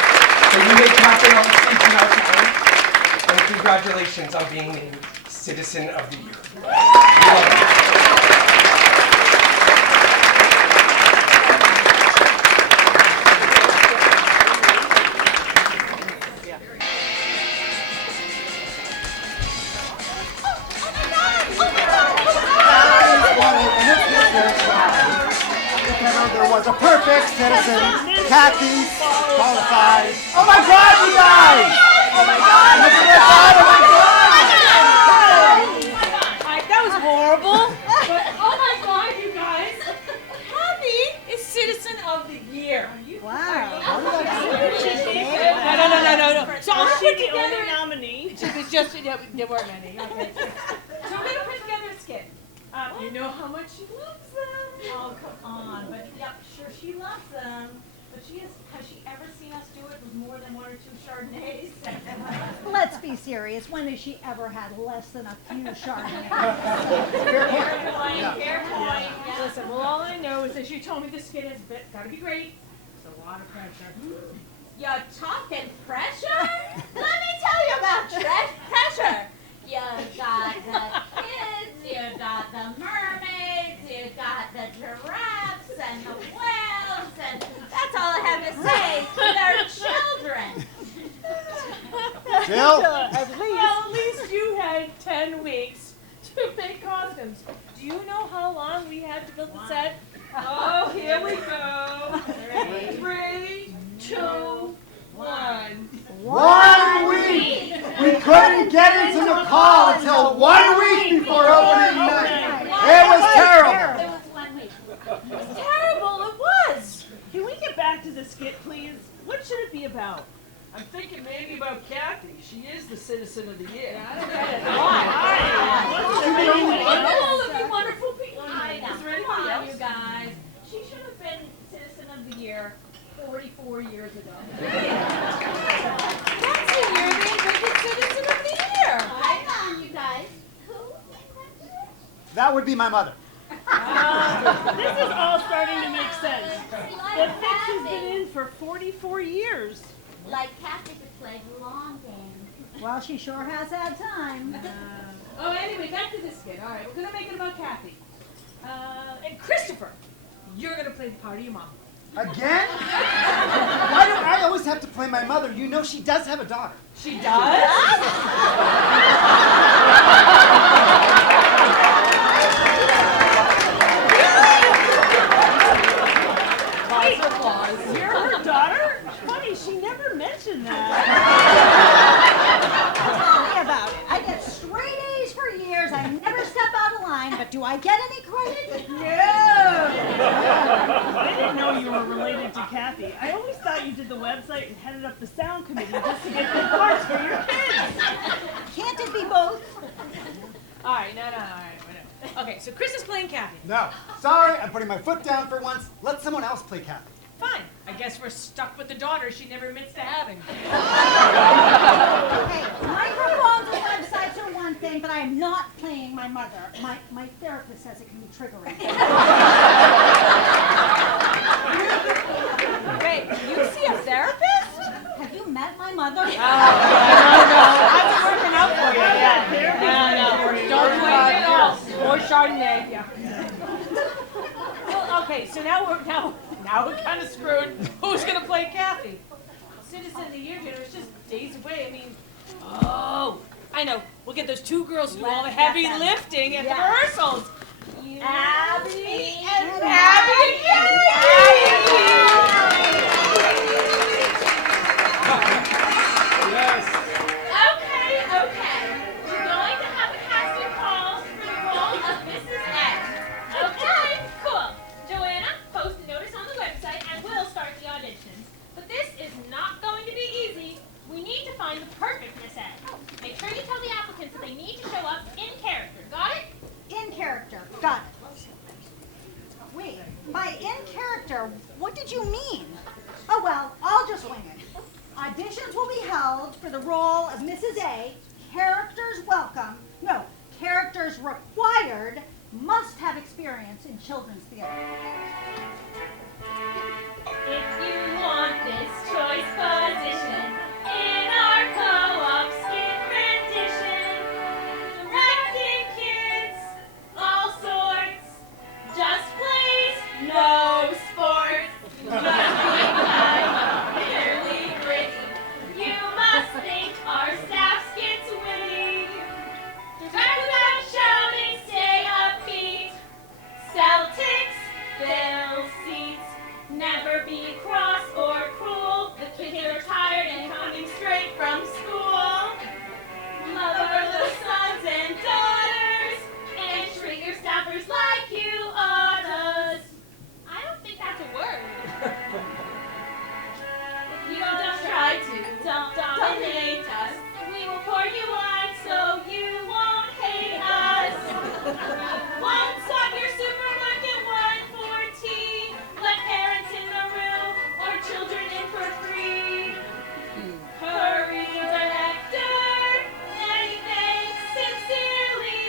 that you make happen on the stage tonight, and congratulations on being named Citizen of the Year. There was a perfect citizen, Cathy, qualified. Oh my God, you guys! Oh my God! Oh my God! That was horrible. But oh my God, you guys! Cathy is Citizen of the Year. Wow. No. So I'm gonna put together a nominee. It was just there weren't many. Okay. So I'm gonna put together a skit. You know how much she loves them. Oh, come on. But yep, sure she loves them. But has she ever seen us do it with more than 1 or 2 Chardonnays? Let's be serious. When has she ever had less than a few Chardonnays? Fair point. Listen, well, all I know is that she told me the skit has gotta be great. It's a lot of pressure. You're talking pressure? Let me tell you about pressure. You got the kids, you got the mermaids, you got the giraffes and the whales, and that's all I have to say. They're children. Jill? At least you had 10 weeks to make costumes. Do you know how long we had to build the set? Oh, here we go. 3, 2, 1. 1 week! We couldn't get into the call until 1 week before opening night. It was terrible. It was 1 week. Terrible, it was. about? I'm thinking maybe about Cathy. She is the citizen of the year. All of you wonderful people. I know. Is there anybody Come on, else? you guys. She should have been Citizen of the Year 44 years ago. That's the year they invented Citizen of the Year. Hold on, you guys. Who? That would be my mother. This is all starting to make sense. The fix has been in for 44 years. Like Cathy could play the long game. Well, she sure has had time. Oh, anyway, back to this skit. All right, we're going to make it about Cathy. And Christopher, you're going to play the part of your mom. Again? Why do I always have to play my mother? You know she does have a daughter. She does? You're her daughter? Funny, she never mentioned that. Tell me about it. I get straight A's for years. I never step out of line, but do I get any credit? No! I didn't know you were related to Cathy. I always thought you did the website and headed up the sound committee just to get good parts for your kids. Can't it be both? All right, no, all right, whatever. Okay, so Chris is playing Cathy. No. Sorry, I'm putting my foot down for once. Let someone else play Cathy. Fine. I guess we're stuck with the daughter she never admits to having. Hey, microphones and websites are one thing, but I am not playing my mother. My therapist says it can be triggering. Wait, you see a therapist? Have you met my mother? No. How's it working out for you? No. Don't blame it all. More Chardonnay. Yeah. Well, okay, so now we're kind of screwed. Who's gonna play Cathy? Citizen of the Year dinner is just days away. I mean, oh, I know. We'll get those two girls to do all the heavy lifting at the rehearsals. Abby and Abby. Okay. We're going to have a casting call for the role of Mrs. A. Okay, cool. Joanna, post a notice on the website and we'll start the auditions. But this is not going to be easy. We need to find the perfect Miss A. Make sure you tell the applicants that they need to show up in character. Got it? In character. Got it. Wait, by in character, what did you mean? Oh, well, I'll just wing it. Auditions will be held for the role of Mrs. A. Characters welcome. No, characters required must have experience in children's theater. If you want this choice position in our co-op skit rendition, directing kids, all sorts, just plays, no sports, just being kind, barely gritty. You must think our staff skits witty. Direct without shouting, stay upbeat. Celtics, fill seats. Never be cross or cruel. The kids are tired and coming straight from school. Love our little sons and daughters and treat your staffers like you ought us. I don't think that's a word. If you don't try to dominate us, we will pour you wine so you won't hate us. Won't swap your supermarket wine for tea. Let parents in the room or children in for free. Hurry, director, many thanks sincerely.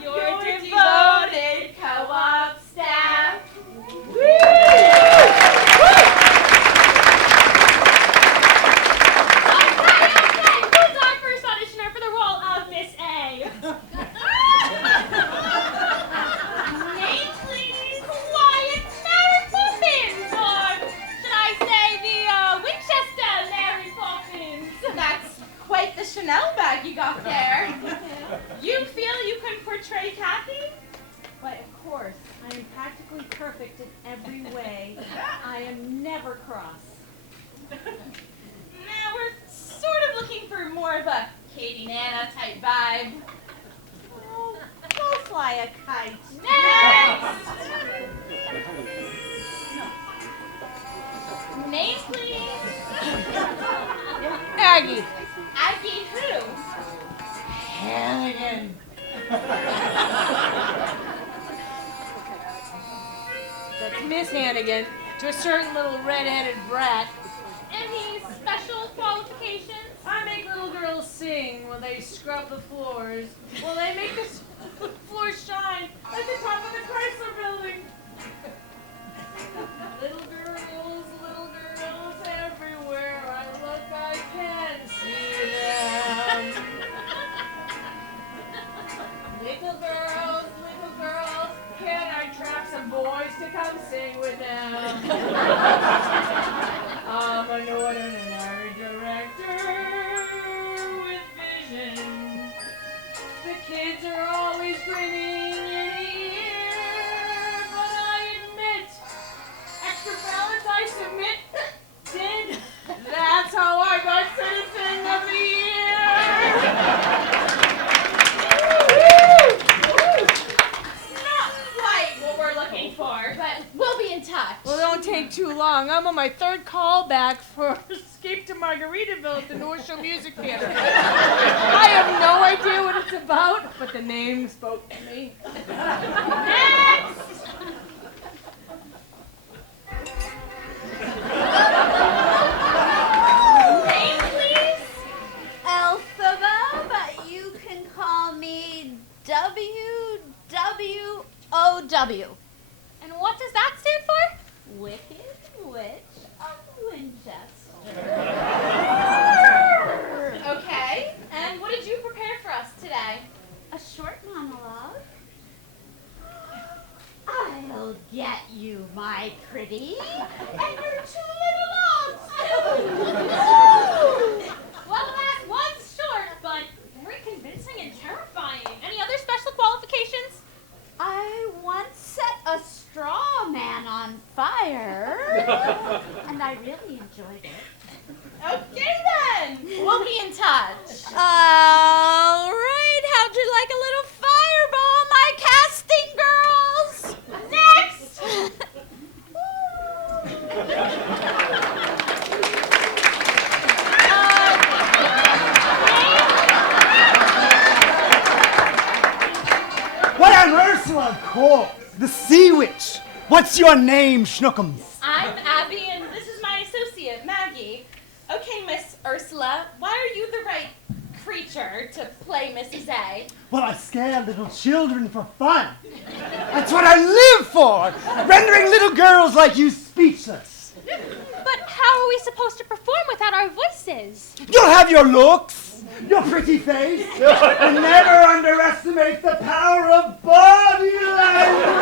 Your devoted co-op staff. Okay. Who's our first auditioner for the role of Miss A? Name, please. Quiet Mary Poppins, or should I say the Winchester Mary Poppins? That's quite the Chanel bag you got there. You feel you can portray Cathy? But of course, I am practically perfect in every way. I am never cross. Now we're sort of looking for more of a Katie Nana type vibe. Oh, go fly a kite. Next! Name, please. That's Miss Hannigan to a certain little red-headed brat. Any special qualifications? I make little girls sing when they scrub the floors. Well, they make the floors shine like the top of the Chrysler building. Little girls everywhere I look, I can see them. Little girls, can I trap some boys to come sing with them? I'm an ordinary director with vision. The kids are always grinning ear to ear, but I admit, extra balance I submit. That's how I got Citizen of the Year! Not quite what we're looking for, but we'll be in touch. Well, don't take too long. I'm on my third call back for Escape to Margaritaville at the North Shore Music Theater. I have no idea what it's about, but the name spoke to me. Next! Name, please? Elphaba, but you can call me WWOW. And what does that stand for? Wicked Witch of Winchester. Okay, and what did you prepare for us today? A short monologue. I'll get you, my pretty, and your two little dogs, Well, that was short, but very convincing and terrifying. Any other special qualifications? I once set a straw man on fire, and I really enjoyed it. Okay then, we'll be in touch. All right, how'd you like a little fireball, my casting girls? Next! What on earth's it called? The Sea Witch. What's your name, Schnookums? I'm Abby, and this is my associate, Maggie. Okay, Miss Ursula, why are you the right creature to play Mrs. A? Well, I scare little children for fun. That's what I live for, rendering little girls like you speechless. But how are we supposed to perform without our voices? You'll have your looks, your pretty face, and never underestimate the power of body language.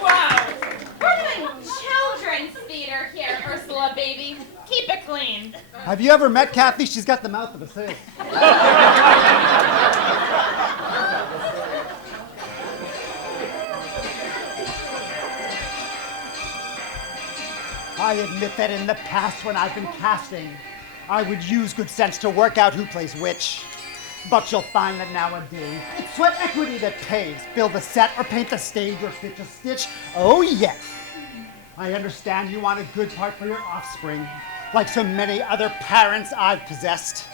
Whoa! We're doing children's theater here, Ursula, baby. Keep it clean. Have you ever met Cathy? She's got the mouth of a sailor. I admit that in the past when I've been casting, I would use good sense to work out who plays which. But you'll find that nowadays, it's sweat equity that pays. Build the set or paint the stage or stitch a stitch. Oh yes. I understand you want a good part for your offspring, like so many other parents I've possessed.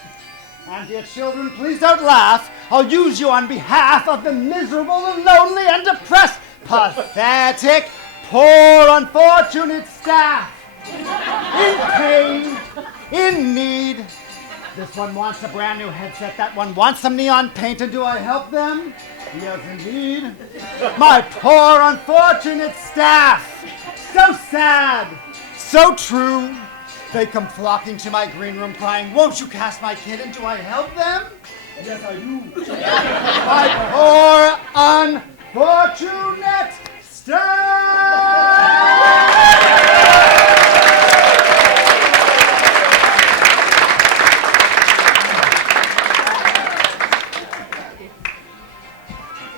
And dear children, please don't laugh. I'll use you on behalf of the miserable and lonely and depressed, pathetic, poor, unfortunate staff. In pain, in need. This one wants a brand new headset, that one wants some neon paint, and do I help them? Yes, indeed. My poor, unfortunate staff. So sad, so true. They come flocking to my green room crying, won't you cast my kid, and do I help them? Yes, I do. My poor, unfortunate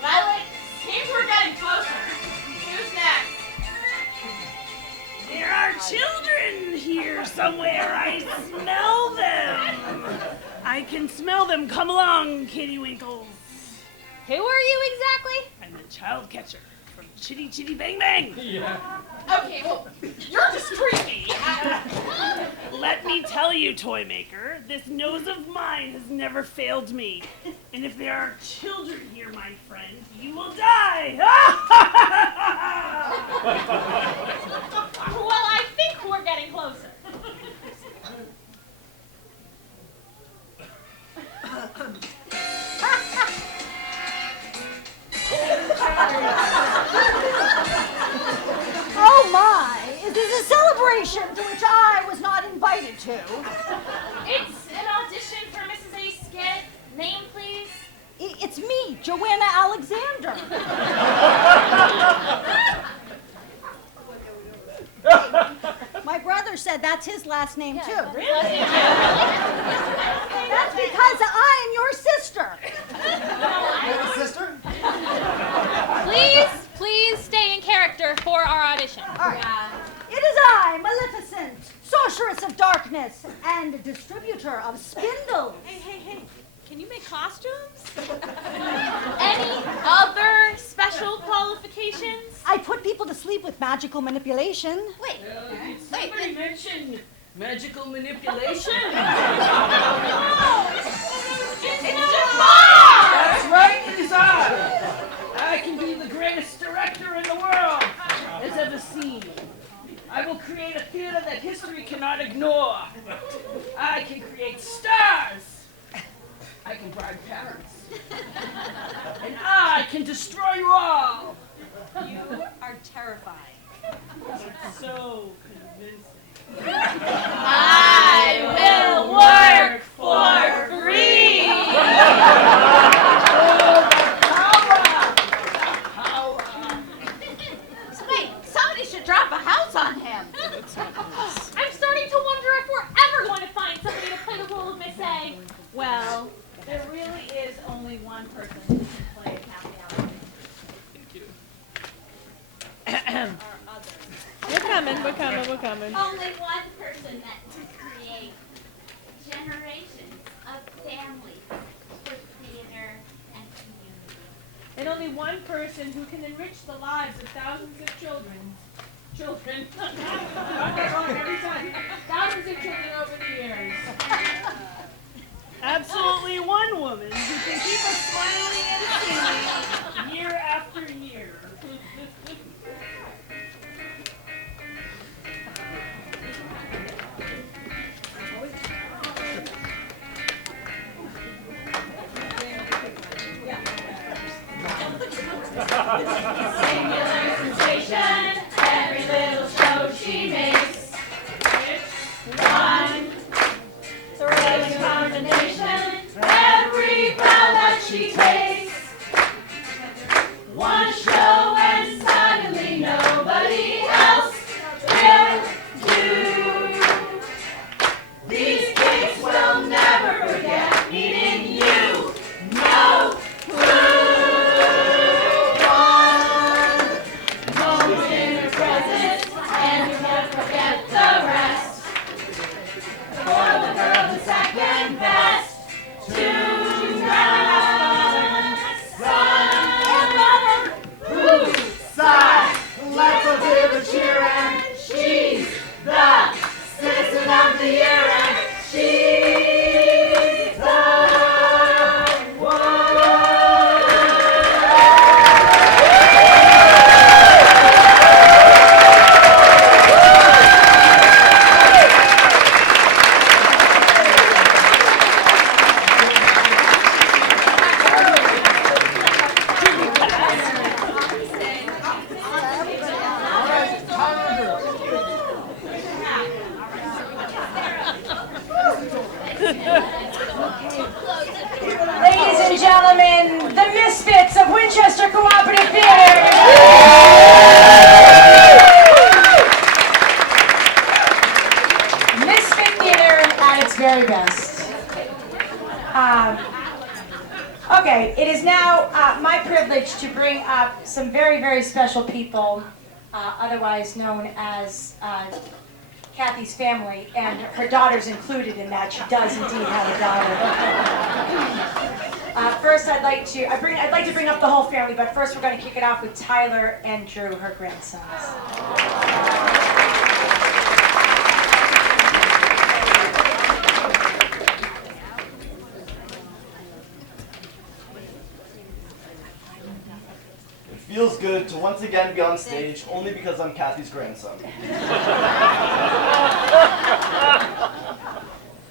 Well, it seems we're getting closer. Who's next? There are children here somewhere. I smell them. I can smell them. Come along, Kitty Winkles. Who are you exactly? I'm the child catcher from Chitty Chitty Bang Bang. Yeah. Okay, well, you're just creepy. Let me tell you, toy maker, this nose of mine has never failed me. And if there are children here, my friend, you will die. Well, I think we're getting closer. Oh my! Is this a celebration to which I was not invited to? It's an audition for Mrs. A. Skit. Name, please? It's me, Joanna Alexander. My brother said that's his last name too. Really? That's because I'm your sister. Little sister? Please stay in character for our audition. All right. It is I, Maleficent, sorceress of darkness, and distributor of spindles. Hey. Can you make costumes? Any other special qualifications? I put people to sleep with magical manipulation. Wait. Somebody mention magical manipulation. That's right, it is I can be the greatest director in the world has ever seen. I will create a theater that history cannot ignore. I can create stars. I can bribe parents. And I can destroy you all. You are terrifying. It's so convincing. I will work for free. Wait, somebody should drop a house on him. I'm starting to wonder if we're ever going to find somebody to play the role of Miss A. Well, there really is only one person who can play Cathy Allen. We're coming. Only one person that can create generations of families for theater and community. And only one person who can enrich the lives of thousands of children. I get wrong every time. Thousands of children over the years. Absolutely one woman who can keep us smiling and singing year after year. Singular sensation, every little show she makes. One thrilling condemnation, every bow that she takes. One show and suddenly nobody else will do. These kids will never forget meeting you. No clue. And you can't forget the rest. For the girl who's second best to none. Son, who sigh, let's all give a cheer, and she's the citizen of the year, and she's the one. Ladies and gentlemen, the Misfits of Winchester Cooperative Theater. Misfit Theater at its very best. Okay, it is now my privilege to bring up some very, very special people, otherwise known as Cathy's family, and her daughter's included in that. She does indeed have a daughter. First, I'd like to bring up the whole family, but first we're going to kick it off with Tyler and Drew, her grandsons. feels good to once again be on stage only because I'm Cathy's grandson.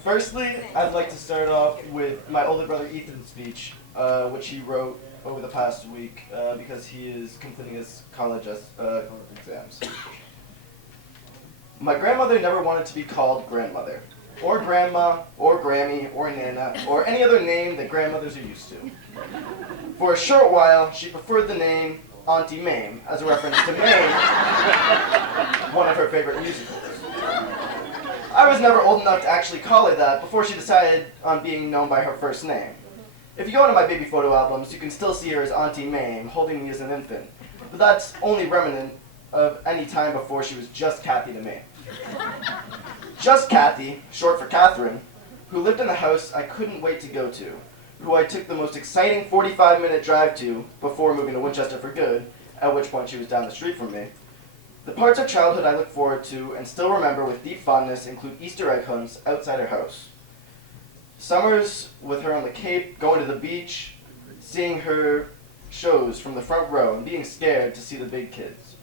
Firstly, I'd like to start off with my older brother Ethan's speech, which he wrote over the past week because he is completing his college exams. My grandmother never wanted to be called grandmother, or grandma, or Grammy, or Nana, or any other name that grandmothers are used to. For a short while, she preferred the name Auntie Mame as a reference to Mame, one of her favorite musicals. I was never old enough to actually call her that before she decided on being known by her first name. If you go into my baby photo albums, you can still see her as Auntie Mame, holding me as an infant. But that's only remnant of any time before she was just Cathy to me. Just Cathy, short for Catherine, who lived in the house I couldn't wait to go to, who I took the most exciting 45-minute drive to before moving to Winchester for good, at which point she was down the street from me. The parts of childhood I look forward to and still remember with deep fondness include Easter egg hunts outside her house. Summers with her on the Cape, going to the beach, seeing her shows from the front row and being scared to see the big kids.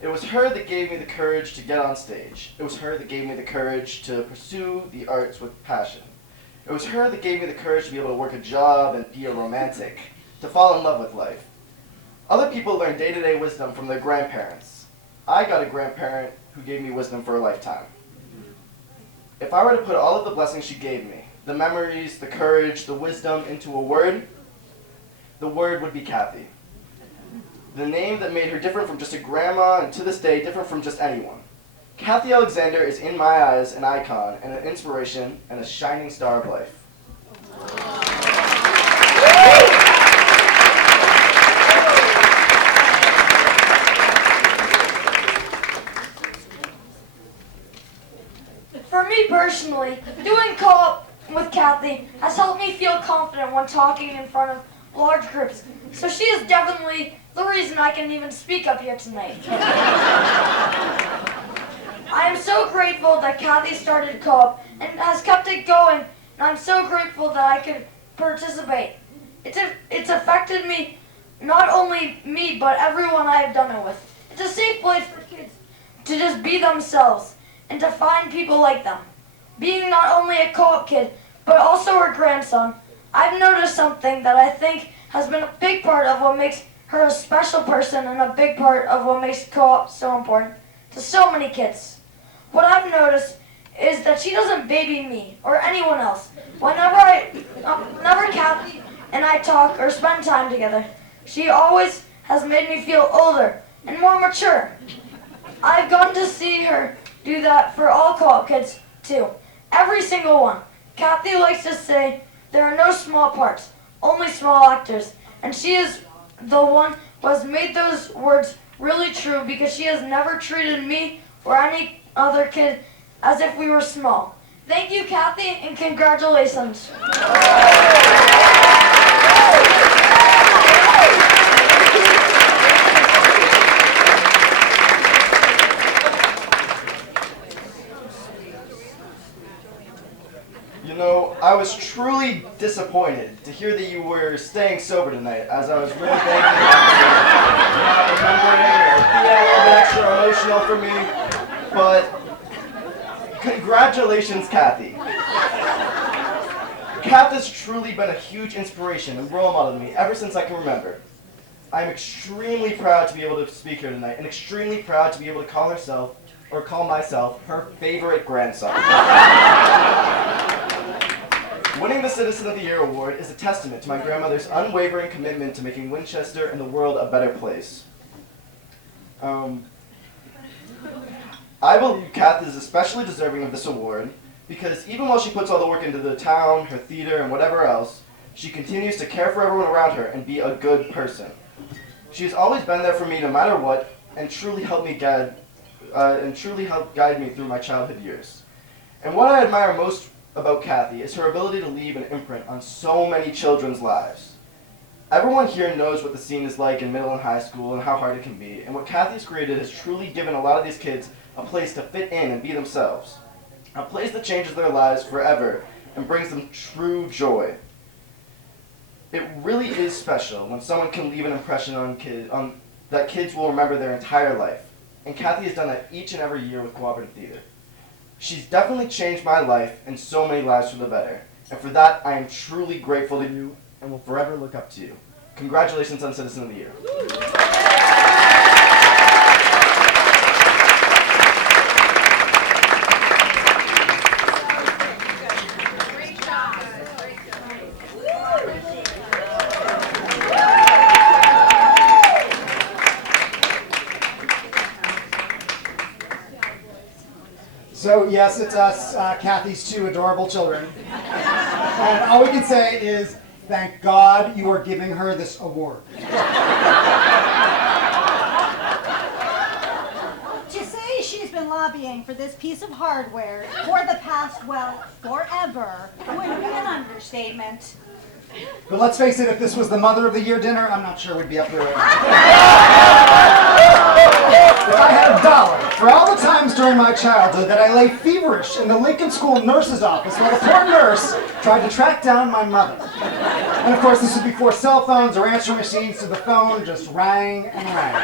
It was her that gave me the courage to get on stage. It was her that gave me the courage to pursue the arts with passion. It was her that gave me the courage to be able to work a job and be a romantic, to fall in love with life. Other people learn day-to-day wisdom from their grandparents. I got a grandparent who gave me wisdom for a lifetime. If I were to put all of the blessings she gave me, the memories, the courage, the wisdom, into a word, the word would be Cathy. The name that made her different from just a grandma, and to this day, different from just anyone. Cathy Alexander is, in my eyes, an icon, and an inspiration, and a shining star of life. For me personally, doing co-op with Cathy has helped me feel confident when talking in front of large groups. So she is definitely the reason I can even speak up here tonight. I am so grateful that Cathy started co-op and has kept it going, and I'm so grateful that I could participate. It's affected me, not only me, but everyone I have done it with. It's a safe place for kids to just be themselves and to find people like them. Being not only a co-op kid, but also her grandson, I've noticed something that I think has been a big part of what makes her a special person and a big part of what makes co-op so important to so many kids. What I've noticed is that she doesn't baby me or anyone else. Whenever Cathy and I talk or spend time together, she always has made me feel older and more mature. I've gotten to see her do that for all co-op kids too. Every single one. Cathy likes to say there are no small parts, only small actors. And she is the one who has made those words really true because she has never treated me or any other kid as if we were small. Thank you, Cathy, and congratulations. You know, I was truly disappointed to hear that you were staying sober tonight, as I was really thinking about not remembering or being a little bit extra emotional for me. But congratulations, Cathy. Kath has truly been a huge inspiration and role model to me ever since I can remember. I'm extremely proud to be able to speak here tonight, and extremely proud to be able to call myself her favorite grandson. Winning the Citizen of the Year award is a testament to my grandmother's unwavering commitment to making Winchester and the world a better place. I believe Kath is especially deserving of this award because even while she puts all the work into the town, her theater, and whatever else, she continues to care for everyone around her and be a good person. She has always been there for me no matter what, and truly helped guide me through my childhood years. And what I admire most about Cathy is her ability to leave an imprint on so many children's lives. Everyone here knows what the scene is like in middle and high school and how hard it can be, and what Cathy's created has truly given a lot of these kids a place to fit in and be themselves. A place that changes their lives forever and brings them true joy. It really is special when someone can leave an impression on that kids will remember their entire life. And Cathy has done that each and every year with Cooperative Theater. She's definitely changed my life and so many lives for the better. And for that, I am truly grateful to you and will forever look up to you. Congratulations on Citizen of the Year. So yes, it's us, Cathy's two adorable children. And all we can say is, thank God you are giving her this award. To say she's been lobbying for this piece of hardware for the past, well, forever, would be an understatement. But let's face it, if this was the Mother of the Year dinner, I'm not sure we'd be up here right now. If I had $1 for all the times during my childhood that I lay feverish in the Lincoln School nurse's office while the poor nurse tried to track down my mother. And of course, this was before cell phones or answering machines, so the phone just rang and rang.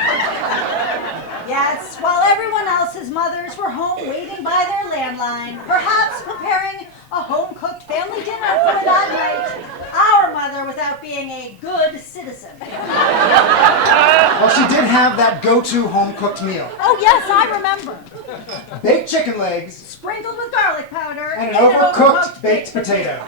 Yes, while everyone else's mothers were home waiting by their landline, perhaps preparing a home-cooked family dinner for that night, our mother was out being a good citizen. Well, she did have that go-to home-cooked meal. Oh yes, I remember. Baked chicken legs. Sprinkled with garlic powder. And an overcooked baked potato.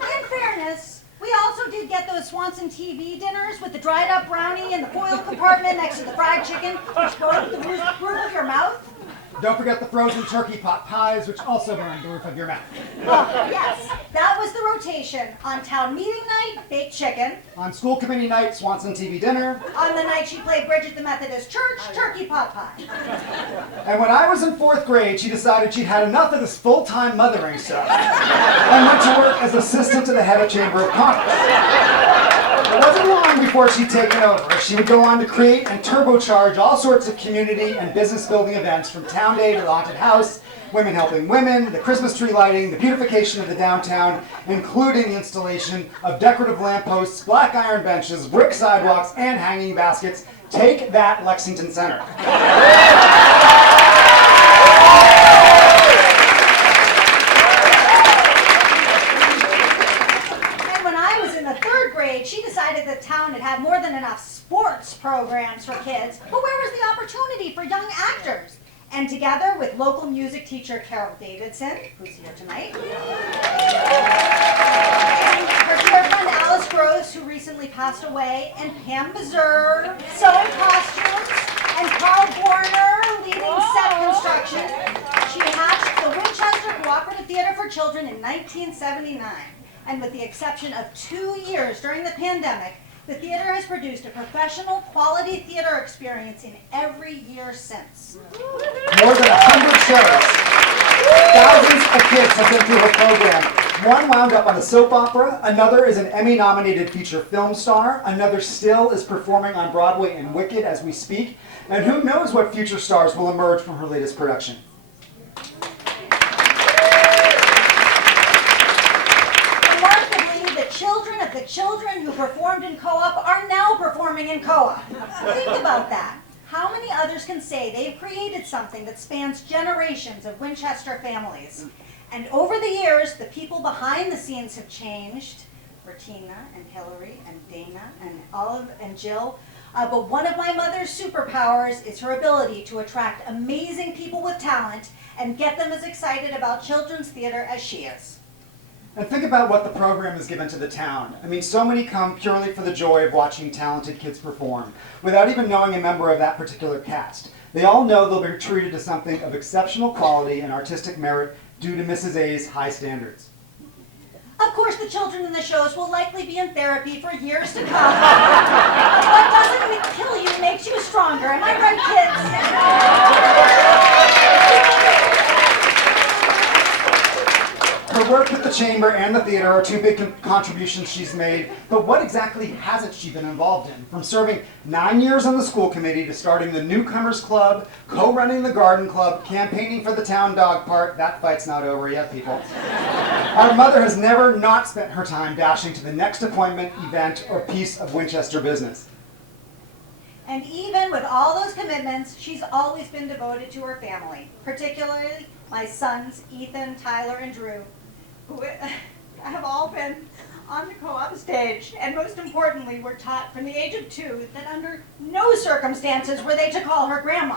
In fairness, we also did get those Swanson TV dinners with the dried up brownie in the foil compartment next to the fried chicken, which burned the roof of your mouth. Don't forget the frozen turkey pot pies, which also burned the roof of your mouth. Oh, yes, that was the rotation. On town meeting night, baked chicken. On school committee night, Swanson TV dinner. On the night she played Bridget at the Methodist Church, turkey pot pie. And when I was in 4th grade, she decided she'd had enough of this full-time mothering stuff and went to work as assistant to the head of Chamber of Commerce. It wasn't long before she'd taken over. She would go on to create and turbocharge all sorts of community and business building events, from Town Day to the Haunted House, Women Helping Women, the Christmas tree lighting, the beautification of the downtown, including the installation of decorative lampposts, black iron benches, brick sidewalks, and hanging baskets. Take that, Lexington Center. She decided the town had had more than enough sports programs for kids, but where was the opportunity for young actors? And together with local music teacher Carol Davidson, who's here tonight, and her dear friend Alice Gross, who recently passed away, and Pam Mazur, sewing costumes, and Carl Borner, leading set construction, she hatched the Winchester Cooperative Theater for Children in 1979. And with the exception of 2 years during the pandemic, the theater has produced a professional quality theater experience in every year since. More than 100 shows. Thousands of kids have been through her program. One wound up on a soap opera, another is an Emmy-nominated feature film star, another still is performing on Broadway in Wicked as we speak, and who knows what future stars will emerge from her latest production. The children who performed in co-op are now performing in co-op. Think about that. How many others can say they've created something that spans generations of Winchester families? And over the years, the people behind the scenes have changed. Bertina and Hillary and Dana and Olive and Jill. But one of my mother's superpowers is her ability to attract amazing people with talent and get them as excited about children's theater as she is. And think about what the program has given to the town. I mean, so many come purely for the joy of watching talented kids perform, without even knowing a member of that particular cast. They all know they'll be treated to something of exceptional quality and artistic merit due to Mrs. A's high standards. Of course, the children in the shows will likely be in therapy for years to come. What doesn't kill you makes you stronger. Am I right, kids? Her work with the chamber and the theater are two big contributions she's made, but what exactly hasn't she been involved in? From serving 9 years on the school committee to starting the Newcomers Club, co-running the garden club, campaigning for the town dog park, that fight's not over yet, people, Our mother has never not spent her time dashing to the next appointment, event, or piece of Winchester business. And even with all those commitments, she's always been devoted to her family, particularly my sons, Ethan, Tyler, and Drew, who have all been on the co-op stage, and most importantly, were taught from the age of 2 that under no circumstances were they to call her grandma.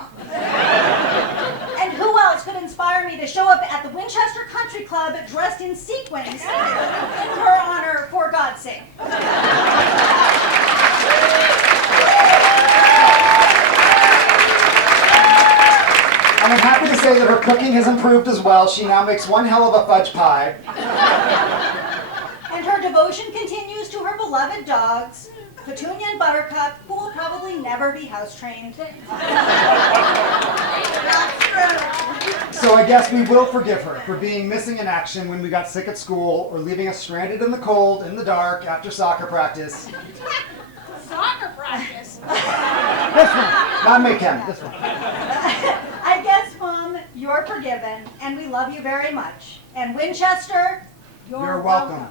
And who else could inspire me to show up at the Winchester Country Club dressed in sequins in her honor, for God's sake? And I'm happy to say that her cooking has improved as well. She now makes one hell of a fudge pie. And her devotion continues to her beloved dogs, Petunia and Buttercup, who will probably never be house-trained. So I guess we will forgive her for being missing in action when we got sick at school, or leaving us stranded in the cold, in the dark, after soccer practice. Soccer practice? This one. Not me, Ken. This one. I guess, Mom, you're forgiven, and we love you very much. And Winchester, you're welcome.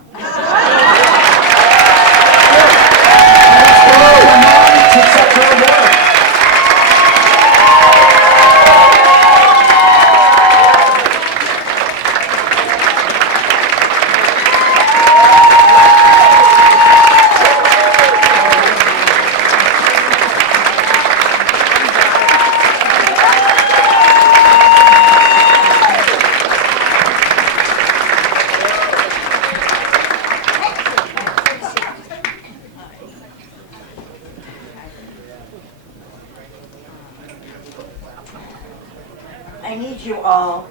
I need you all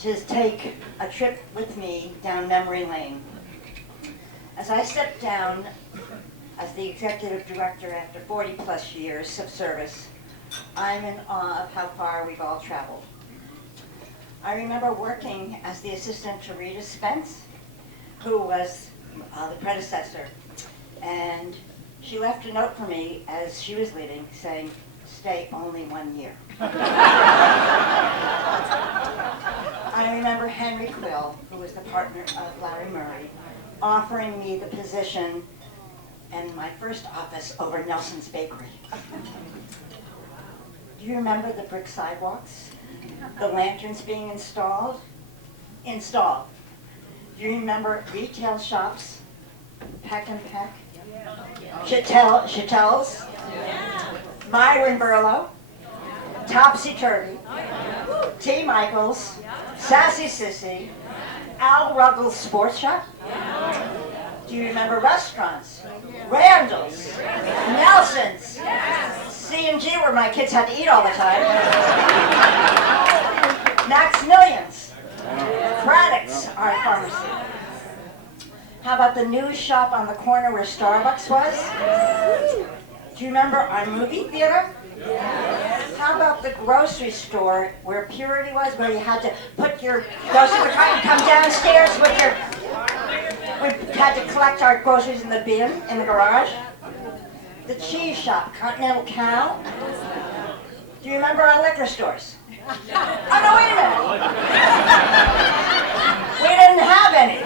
to take a trip with me down memory lane. As I step down as the executive director after 40 plus years of service, I'm in awe of how far we've all traveled. I remember working as the assistant to Rita Spence, who was the predecessor, and she left a note for me as she was leaving saying, "Stay only 1 year." I remember Henry Quill, who was the partner of Larry Murray, offering me the position in my first office over Nelson's Bakery. Do you remember the brick sidewalks? The lanterns being installed? Installed. Do you remember retail shops? Peck and Peck? Chatels? Myron Burlow? Topsy-Turvy? T. Michaels? Sassy Sissy? Al Ruggles Sports Shop? Do you remember restaurants? Randall's? Nelson's? C&G, where my kids had to eat all the time. Maximilian's? Craddock's, our pharmacy. How about the news shop on the corner where Starbucks was? Do you remember our movie theater? How about the grocery store where Purity was, where you had to put your grocery cart and come downstairs with your... We had to collect our groceries in the bin in the garage. The cheese shop, Continental Cow. Do you remember our liquor stores? Oh, no, wait a minute. We didn't have any.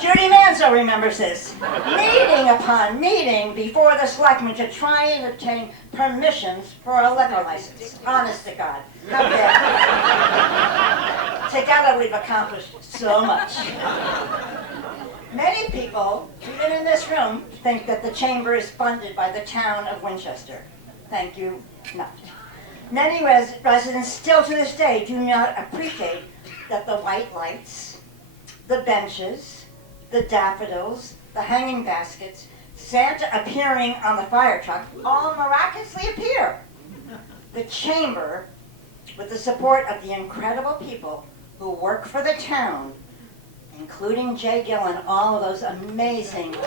Judy Manzo remembers this. Meeting upon meeting before the selectmen to try and obtain permissions for a liquor license. Honest to God. How bad. Together we've accomplished so much. Many people, even in this room, think that the chamber is funded by the town of Winchester. Thank you, not. Many residents still to this day do not appreciate that the white lights, the benches, the daffodils, the hanging baskets, Santa appearing on the fire truck, all miraculously appear. The chamber, with the support of the incredible people who work for the town, including Jay Gill and all of those amazing, really,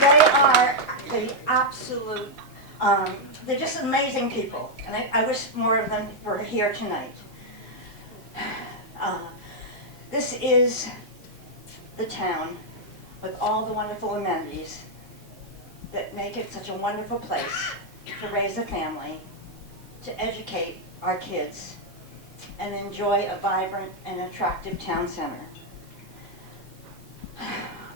they are the absolute, they're just amazing people. And I wish more of them were here tonight. This is the town with all the wonderful amenities that make it such a wonderful place to raise a family, to educate, our kids and enjoy a vibrant and attractive town center.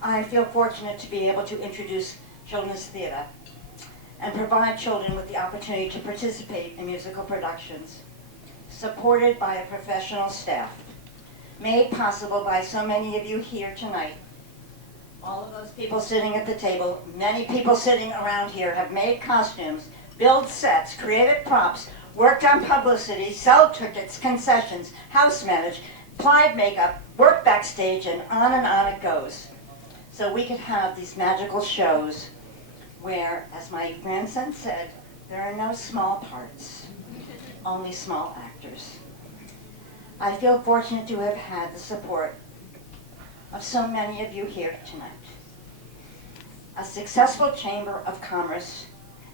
I feel fortunate to be able to introduce children's theater and provide children with the opportunity to participate in musical productions, supported by a professional staff, made possible by so many of you here tonight. All of those people sitting at the table, many people sitting around here have made costumes, built sets, created props, worked on publicity, sold tickets, concessions, house managed, applied makeup, worked backstage, and on it goes. So we could have these magical shows where, as my grandson said, there are no small parts, only small actors. I feel fortunate to have had the support of so many of you here tonight. A successful Chamber of Commerce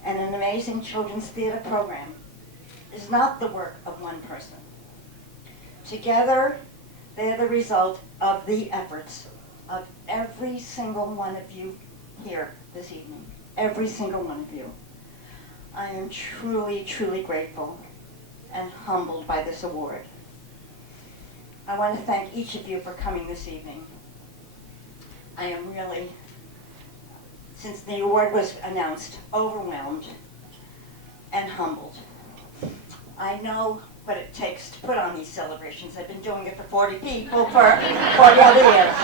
and an amazing children's theater program is not the work of one person. Together, they are the result of the efforts of every single one of you here this evening. Every single one of you. I am truly, truly grateful and humbled by this award. I want to thank each of you for coming this evening. I am really, since the award was announced, overwhelmed and humbled. I know what it takes to put on these celebrations. I've been doing it for 40 people for 40 other years.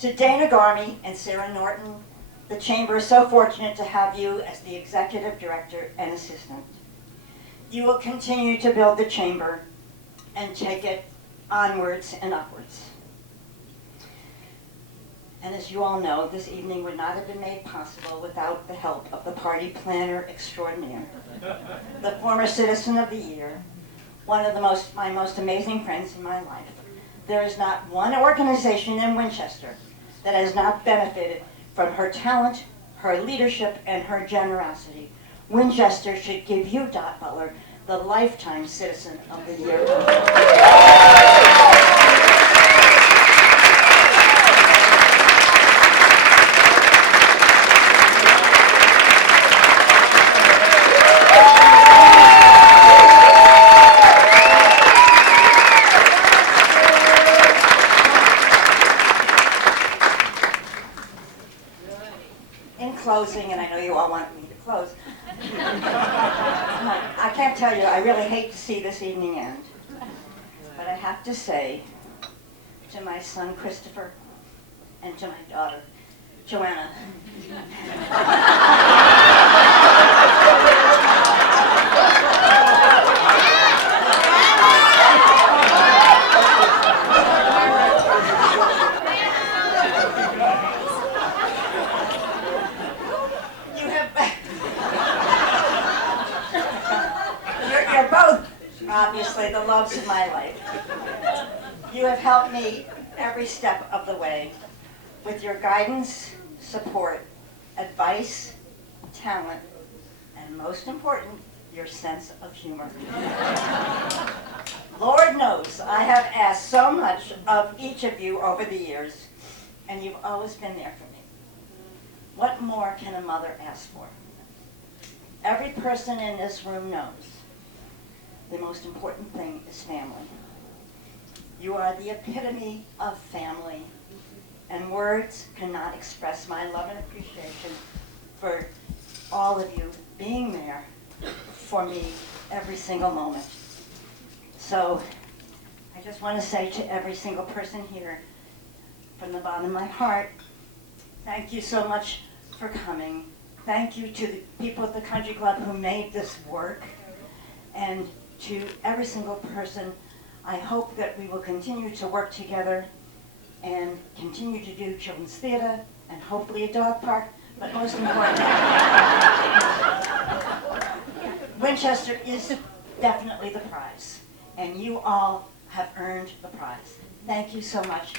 To Dana Garmy and Sarah Norton, the Chamber is so fortunate to have you as the Executive Director and Assistant. You will continue to build the Chamber and take it onwards and upwards. And as you all know, this evening would not have been made possible without the help of the party planner extraordinaire, the former Citizen of the Year, one of my most amazing friends in my life. There is not one organization in Winchester that has not benefited from her talent, her leadership, and her generosity. Winchester should give you, Dot Butler, the Lifetime Citizen of the Year award. Closing, and I know you all want me to close. I can't tell you, I really hate to see this evening end. But I have to say to my son Christopher and to my daughter Joanna, you're both obviously the loves of my life. You have helped me every step of the way with your guidance, support, advice, talent, and most important, your sense of humor. Lord knows I have asked so much of each of you over the years, and you've always been there for me. What more can a mother ask for? Every person in this room knows the most important thing is family. You are the epitome of family, and words cannot express my love and appreciation for all of you being there for me every single moment. So I just want to say to every single person here, from the bottom of my heart, thank you so much for coming. Thank you to the people at the Country Club who made this work. And to every single person, I hope that we will continue to work together and continue to do children's theater and hopefully a dog park, but most importantly, Winchester is definitely the prize, and you all have earned the prize. Thank you so much.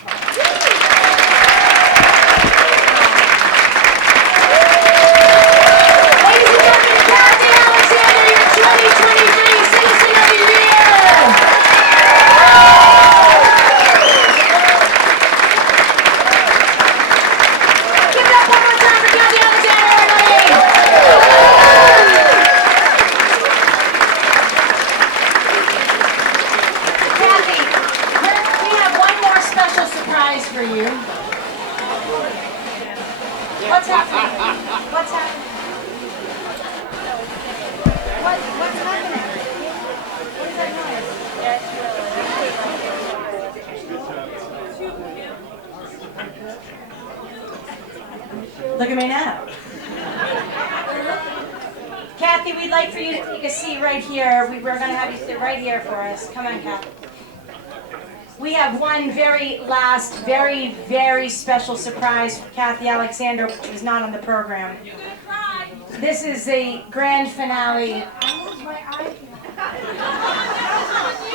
you may know. Cathy, we'd like for you to take a seat right here. We're going to have you sit right here for us. Come on, Cathy. We have one very last, very, very special surprise for Cathy Alexander, which was not on the program. This is the grand finale.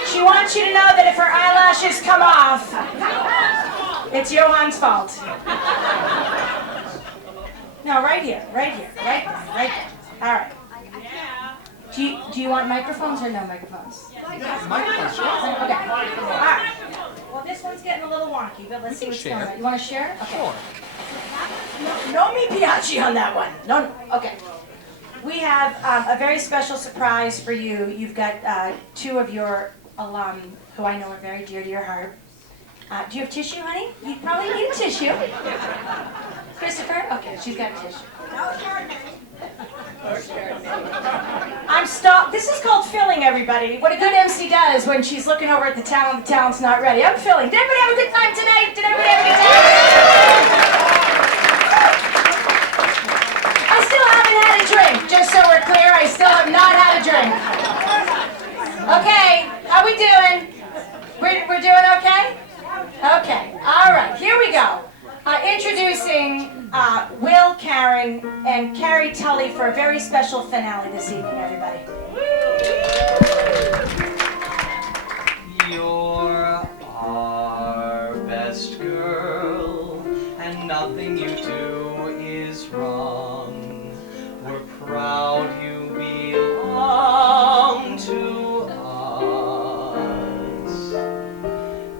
She wants you to know that if her eyelashes come off, it's Johan's fault. No, right here, right here, right there, right there. All right. Do you want microphones or no microphones? Microphones. Okay. All right. Well, this one's getting a little wonky, but let's see what's going on. You want to share? Okay. Sure. No mi piace on that one. No. Okay. We have a very special surprise for you. You've got two of your alum who I know are very dear to your heart. Do you have tissue, honey? You probably need a tissue. Christopher? Okay, she's got a tissue. I'm stopped. This is called filling, everybody. What a good MC does when she's looking over at the talent talent's not ready. I'm filling. Did everybody have a good time tonight? Did everybody have a good time? I still haven't had a drink, just so we're clear. I still have not had a drink. Okay, how we doing? We're doing okay? Okay, all right, here we go. Introducing Will Karen and Carrie Tully for a very special finale this evening, everybody. You're our best girl, and nothing you do is wrong. We're proud you belong to us.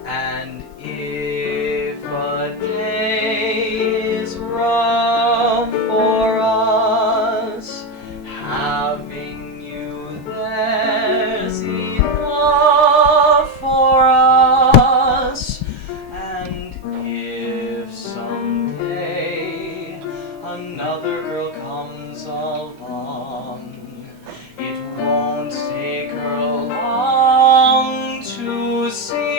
And if a day is rough for us, having you there's enough for us. And if someday another girl comes along, it won't take her long to see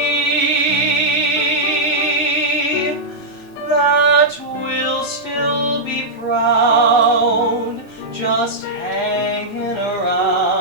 that we'll still be proud, just hanging around.